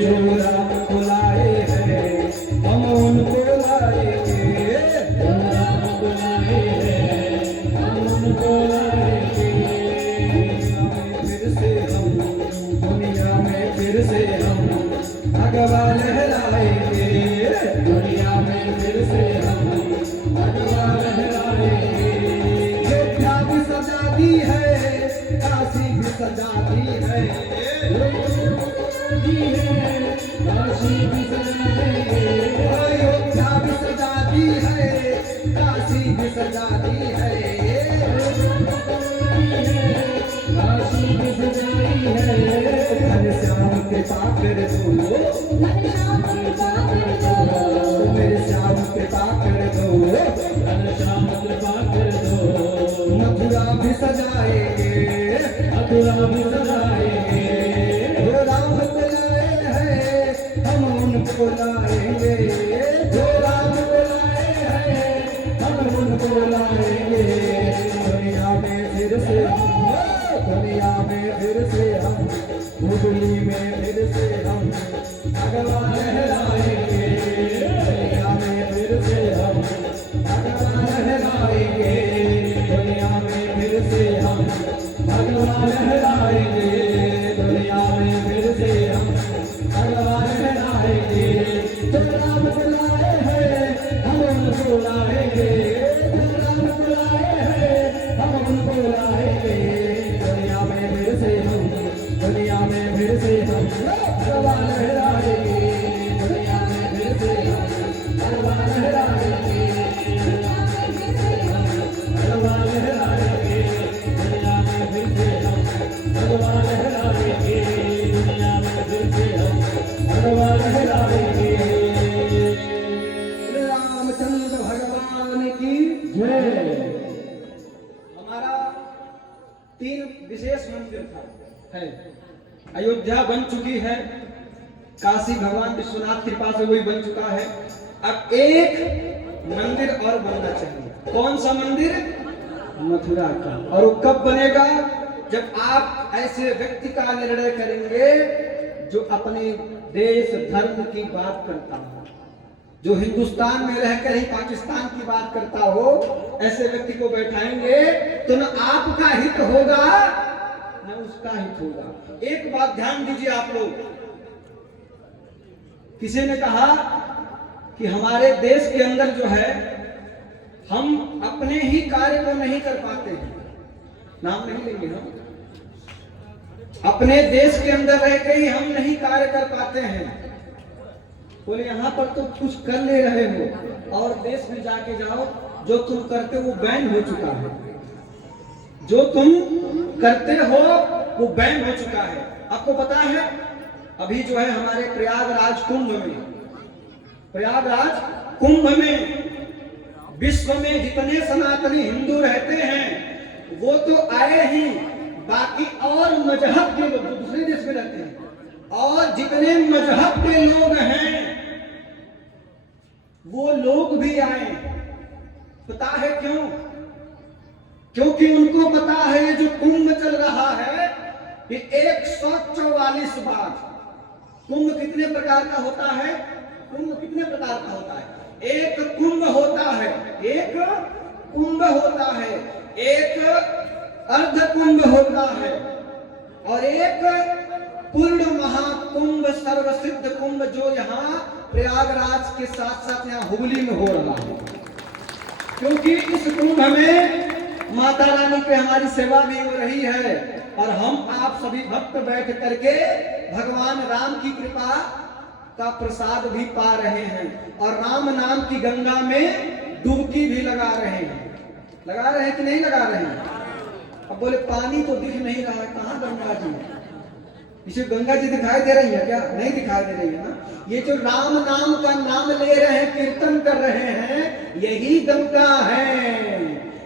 जो राम को लाए हैं हम उनको लाएंगे, जो राम को लाए हैं हम उनको लाएंगे। फिर से हम दुनिया में फिर से हम भगवा लहराएंगे, दुनिया में फिर से हम भगवा लहराएंगे। अयोध्या भी सजा दी है, काशी भी सजा दी है, काशी भी सजा दी है, अयोध्या भी सजा दी है, काशी भी सजा दी है, काशी भी सजाई है। घनश्याम कृपा कर दो, घनश्याम कृपा कर दो, मेरे श्याम कृपा कर दो, घनश्याम कृपा कर दो। मथुरा भी सजाएंगे, मथुरा भी सजाएंगे, जो राम को लाए हैं हम उनको लाएंगे, जो राम को लाए हैं हम उनको लाएंगे। दुनिया में फिर से हम, दुनिया में फिर से हम, हुबली में फिर से हम भगवा लहराएंगे, दुनिया में फिर से हम भगवा लहराएंगे, दुनिया में फिर से हम भगवा लहराएंगे, दुनिया में फिर से हम भगवा लहराएंगे। काशी भगवान विश्वनाथ कृपा से वही बन चुका है। अब एक मंदिर और बनना चाहिए। कौन सा मंदिर? मथुरा का। और वो कब बनेगा? जब आप ऐसे व्यक्ति का निर्णय करेंगे जो अपने देश धर्म की बात करता हो, जो हिंदुस्तान में रहकर ही पाकिस्तान की बात करता हो, ऐसे व्यक्ति को बैठाएंगे तो न आपका हित होगा न उसका हित होगा। एक बात ध्यान दीजिए आप लोग, किसी ने कहा कि हमारे देश के अंदर जो है हम अपने ही कार्य को नहीं कर पाते हैं, नाम नहीं लेंगे हम, अपने देश के अंदर रहकर ही हम नहीं कार्य कर पाते हैं। बोले यहाँ पर तो कुछ कर ले रहे हो और देश में जाके जाओ, जो तुम करते हो वो बैन हो चुका है, जो तुम करते हो वो बैन हो चुका है। आपको पता है अभी जो है हमारे प्रयागराज कुंभ में विश्व में जितने सनातनी हिंदू रहते हैं वो तो आए ही, बाकी और मजहब के लोग जो दूसरे देश में रहते हैं और जितने मजहब के लोग हैं वो लोग भी आए। पता है क्यों? क्योंकि उनको पता है ये जो कुंभ चल रहा है ये 144 बार। कुंभ कितने प्रकार का होता है? कुंभ कितने प्रकार का होता है? एक कुंभ होता है, एक कुंभ होता है, एक अर्ध कुंभ होता है और एक पूर्ण महाकुंभ सर्वसिद्ध कुंभ जो यहाँ प्रयागराज के साथ साथ यहाँ हुगली में हो रहा है। क्योंकि इस कुंभ में माता रानी की हमारी सेवा भी हो रही है और हम आप सभी भक्त बैठ करके भगवान राम की कृपा का प्रसाद भी पा रहे हैं और राम नाम की गंगा में डुबकी भी लगा रहे हैं कि नहीं लगा रहे हैं? अब बोले पानी तो दिख नहीं रहा है, कहाँ गंगा जी? इसे गंगा जी दिखाई दे रही है क्या? नहीं दिखाई दे रही है ना। ये जो राम नाम का नाम ले रहे हैं, कीर्तन कर रहे हैं, यही गंगा है।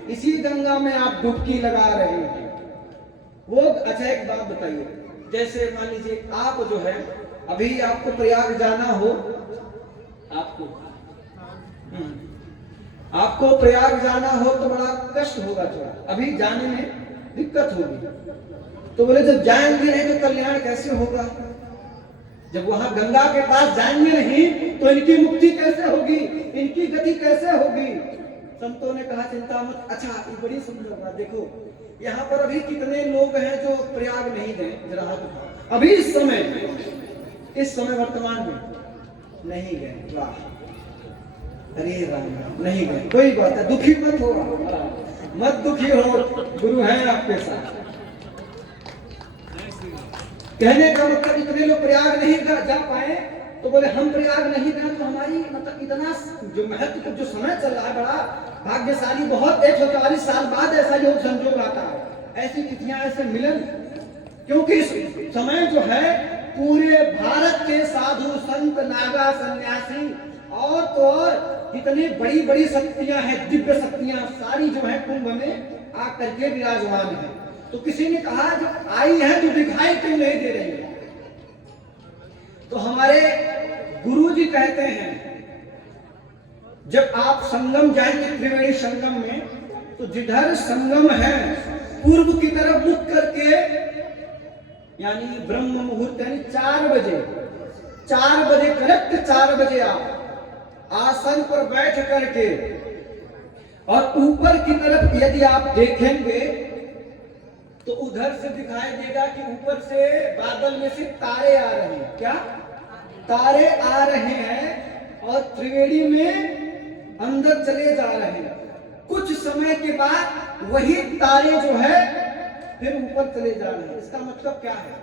इसी गंगा में आप डुबकी लगा रहे हैं। वो अच्छा एक बात बताइए, जैसे मान लीजिए आप जो है अभी आपको प्रयाग जाना हो, आपको प्रयाग जाना हो तो बड़ा कष्ट होगा, थोड़ा अभी जाने में दिक्कत होगी। तो बोले जब जाएंगे नहीं तो कल्याण कैसे होगा? जब वहां गंगा के पास जाएंगे नहीं तो इनकी मुक्ति कैसे होगी, इनकी गति कैसे होगी? संतों ने कहा चिंता मत। अच्छा ये बड़ी सुंदर बात, देखो यहाँ पर अभी कितने लोग हैं जो प्रयाग नहीं गए, जरा अभी इस समय वर्तमान में नहीं गए। वाह, अरे राम, नहीं गए, कोई बात है, दुखी मत हो, मत दुखी हो, गुरु है आपके साथ। कहने का मतलब इतने लोग प्रयाग नहीं जा पाए तो बोले हम प्रयाग नहीं गए तो हमारी मतलब इतना जो महत्व जो समय चल रहा है बड़ा भाग्यशाली, बहुत 144 साल बाद ऐसा योग संजोग आता है, ऐसी तिथियां ऐसे मिलन। क्योंकि इस समय जो है पूरे भारत के साधु संत नागा सन्यासी और तो और इतनी बड़ी बड़ी शक्तियां हैं, दिव्य शक्तियां सारी जो है कुंभ में आकर के विराजमान है। तो किसी ने कहा जो आई है तो दिखाई क्यों नहीं दे रही है? तो हमारे गुरु जी कहते हैं जब आप संगम जाएंगे त्रिवेणी संगम में तो जिधर संगम है पूर्व की तरफ मुख करके, यानी ब्रह्म मुहूर्त यानी 4 बजे करेक्ट 4 बजे आप आसन पर बैठ करके और ऊपर की तरफ यदि आप देखेंगे तो उधर से दिखाई देगा कि ऊपर से बादल में से तारे आ रहे हैं। क्या तारे आ रहे हैं और त्रिवेणी में अंदर चले जा रहे हैं। कुछ समय के बाद वही तारे जो है फिर ऊपर चले जा रहे हैं। इसका मतलब क्या है?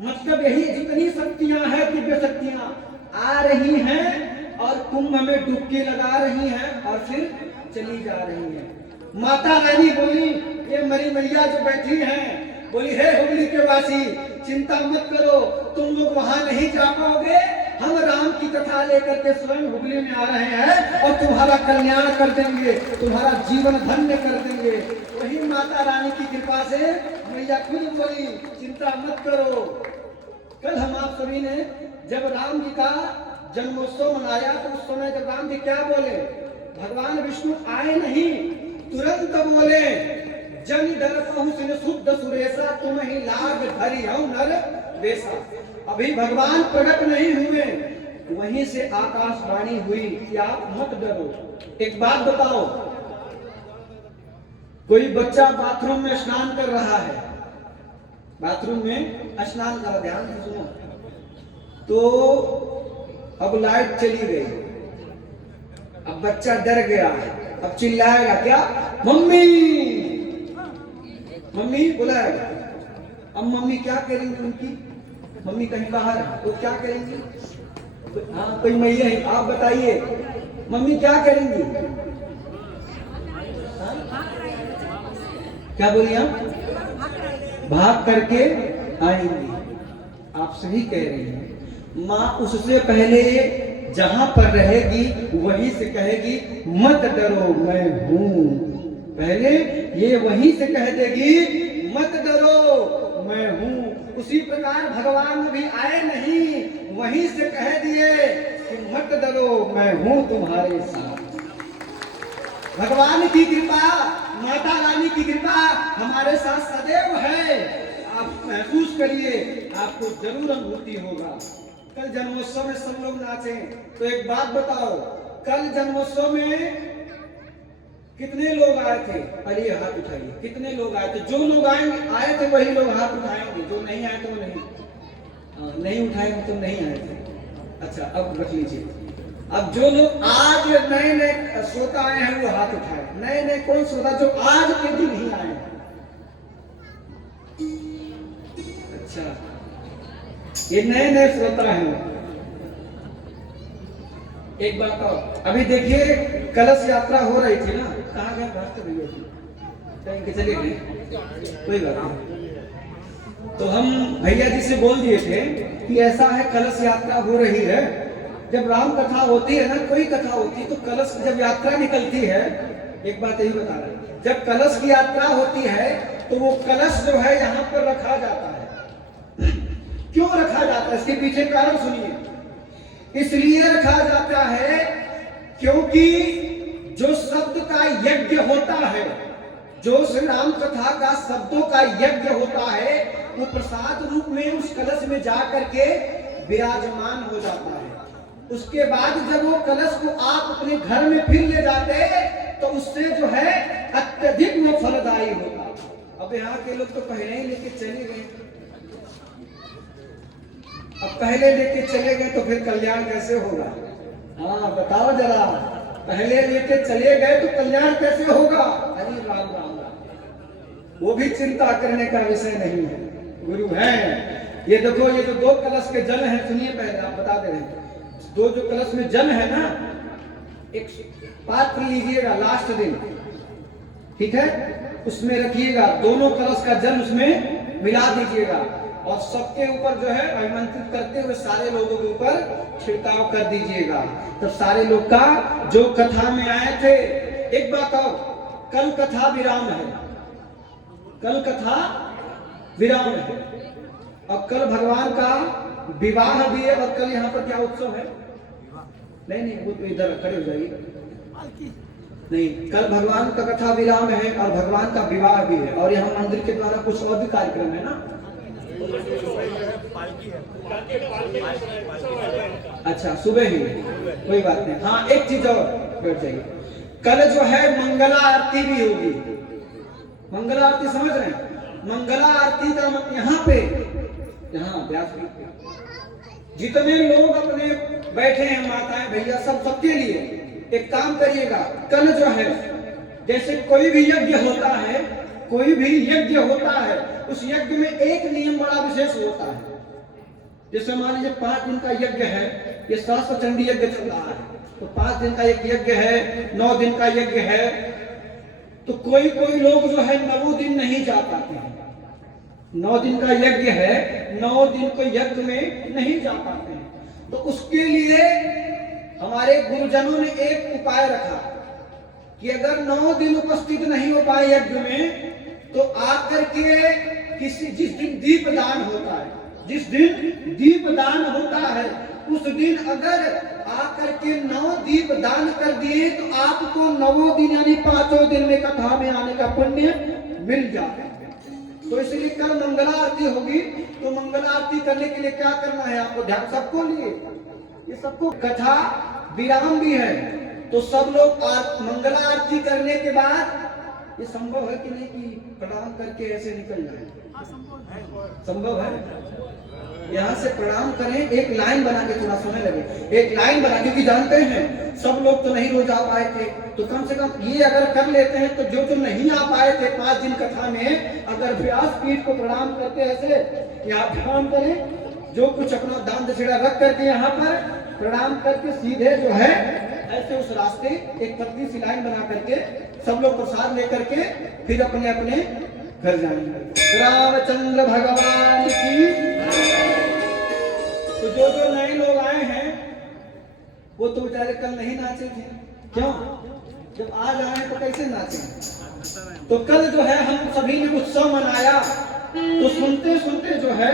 मतलब यही जितनी शक्तियां हैं, दिव्य शक्तियां आ रही हैं और कुंभ में डुबकी लगा रही हैं और फिर चली जा रही हैं। माता रानी बोली, ये मरी मैया जो बैठी हैं, बोली हे हुगली के वासी चिंता मत करो, तुम लोग वहां नहीं जा पाओगे, हम राम की कथा लेकर के स्वयं हुगली में आ रहे हैं और तुम्हारा कल्याण कर देंगे, तुम्हारा जीवन धन्य कर देंगे। वही माता रानी की कृपा से मैया खुद बोली चिंता मत करो। कल हम आप सभी ने जब राम जी का जन्मोत्सव मनाया तो उस समय जब राम जी क्या बोले, भगवान विष्णु आए नहीं, तुरंत बोले जन डर पहुँचने शुद्ध सुरेशा तुम ही लाग धरी हूं नर वेशा। अभी भगवान प्रकट नहीं हुए, वहीं से आकाशवाणी हुई कि आप मत डरो। एक बात बताओ, कोई बच्चा बाथरूम में स्नान कर रहा है, बाथरूम में स्नान कर, ध्यान से सुनो, तो अब लाइट चली गई, अब बच्चा डर गया, अब चिल्लाएगा क्या, मम्मी मम्मी बुलाएगा। अब मम्मी क्या करेंगी, उनकी मम्मी कहीं बाहर है तो क्या करेंगी, हाँ कोई मैया है, आप बताइए मम्मी क्या करेंगी, क्या बोलिए आप, भाग करके आएंगी। आप सही कह रही हैं, माँ उससे पहले जहां पर रहेगी वहीं से कहेगी मत डरो मैं हूं, पहले ये वहीं से कह देगी मत डरो मैं हूं। उसी प्रकार भगवान भी आए नहीं, वहीं से कह दिए कि मत डरो मैं हूं तुम्हारे साथ। भगवान की कृपा, माता रानी की कृपा हमारे साथ सदैव है। आप महसूस करिए, आपको जरूर अनुभूति होगा। कल जन्मोत्सव में सब लोग नाचे, तो एक बात बताओ, कल जन्मोत्सव में कितने लोग आए थे, पहले हाथ उठाइए, कितने लोग आए थे, जो लोग आए थे वही लोग हाथ उठाएंगे, जो नहीं आए थे वो नहीं उठाएंगे तो नहीं आए थे। अच्छा अब रख लीजिए, अब जो लोग आज नए नए श्रोता आए हैं वो हाथ उठाए, नए नए कौन श्रोता, जो आज के दिन ही आए। अच्छा ये नए नए श्रोता हैं। एक बात और, अभी देखिए कलश यात्रा हो रही थी ना, कहाँ गए भास्कर भैया जी, कहीं के चले गए, कोई बात नहीं। तो हम भैया जी से बोल दिए थे कि ऐसा है कलश यात्रा हो रही है। जब राम कथा होती है ना, कोई कथा होती है तो कलश जब यात्रा निकलती है, एक बात यही बता रहे हैं, जब कलश की यात्रा होती है तो वो कलश जो है यहाँ पर रखा जाता है। क्यों रखा जाता है, इसके पीछे कारण सुनिए। इसलिए रखा जाता है क्योंकि जो शब्द का यज्ञ होता है, जो श्री राम कथा का शब्दों का यज्ञ होता है, वो प्रसाद रूप में उस कलश में जा करके विराजमान हो जाता है। उसके बाद जब वो कलश को आप अपने घर में फिर ले जाते तो उससे जो है अत्यधिक वो फलदायी होता। अब यहाँ के लोग तो पहले ही लेके चले गए, अब पहले लेके चले गए तो फिर कल्याण कैसे होगा, हाँ बताओ जरा, पहले लेके चले गए तो कल्याण कैसे होगा। अरे राम राम राम, वो भी चिंता करने का विषय नहीं है, गुरु है। ये देखो, ये जो दो कलश के जल हैं, सुनिए पहले आप बता दे रहे हैं, दो जो कलश में जल है ना, एक पात्र लीजिएगा लास्ट दिन, ठीक है, उसमें रखिएगा, दोनों कलश का जल उसमें मिला दीजिएगा और सबके ऊपर जो है आमंत्रित करते हुए सारे लोगों के ऊपर छिड़काव कर दीजिएगा। तब सारे लोग का जो कथा में आए थे। एक बात और, कल कथा विराम है, कल कथा विराम है, और कल भगवान का विवाह भी है। और कल यहाँ पर क्या उत्सव है, नहीं वो तो इधर खड़े हो जाइए, नहीं, कल भगवान का कथा विराम है और भगवान का विवाह भी है, और यहाँ मंदिर के द्वारा कुछ और भी कार्यक्रम है ना। अच्छा सुबह ही, कोई बात नहीं। हाँ एक चीज और बैठ जाइए, कल जो है मंगला आरती भी होगी। मंगला आरती समझ रहे हैं, मंगला आरती का यहाँ पे, यहाँ व्यासपीठ पे जितने लोग अपने बैठे हैं, माताएं भैया सब, सबके लिए एक काम करिएगा, कल जो है जैसे कोई भी यज्ञ होता है, कोई भी यज्ञ होता है, उस यज्ञ में एक नियम बड़ा विशेष होता है। जैसे मान लीजिए 5 दिन का यज्ञ है, ये सहस्त्र चंडी यज्ञ चल रहा है, तो 5 दिन का एक यज्ञ है, 9 दिन का यज्ञ है, तो कोई कोई लोग जो है 9 दिन नहीं जा पाते हैं। 9 दिन का यज्ञ है, 9 दिन को यज्ञ में नहीं जा पाते हैं, तो उसके लिए हमारे गुरुजनों ने एक उपाय रखा कि अगर 9 दिन उपस्थित नहीं हो पाए यज्ञ में, तो आकर के किसी, जिस दिन दीपदान होता है, जिस दिन दीप दान होता है उस दिन अगर आकर के 9 दीप दान कर दिए तो आपको 9 दिन यानी 5 दिन में कथा में आने का पुण्य मिल जाए। तो इसलिए कल मंगला आरती होगी, तो मंगला आरती करने के लिए क्या करना है आपको, ध्यान सबको लिए, ये सबको कथा विराम भी है, तो सब लोग मंगला आरती करने के बाद ये संभव है कि नहीं कि प्रणाम करके ऐसे निकल जाए? संभव है। यहाँ से प्रणाम करें, एक लाइन बना के, थोड़ा समय लगे, एक लाइन बना, क्योंकि जानते हैं सब लोग तो नहीं रोज आ पाए थे, तो कम से कम ये अगर कर लेते हैं तो जो नहीं आ पाए थे 5 दिन कथा में, अगर व्यास पीठ को प्रणाम करते ऐसे यहाँ प्रणाम करें, जो कुछ अपना दान दक्षिणा रख करके यहाँ पर प्रणाम करके सीधे जो है ऐसे उस रास्ते एक पतली सी लाइन बना करके सब लोग प्रसाद लेकर के फिर अपने अपने घर जाएंगे। रामचंद्र भगवान की। तो जो नए लोग आए हैं वो तो बेचारे कल नहीं नाचे थे, क्यों? जब आज आए तो कैसे नाचे? तो कल जो है हम सभी ने उत्सव मनाया, तो सुनते सुनते जो है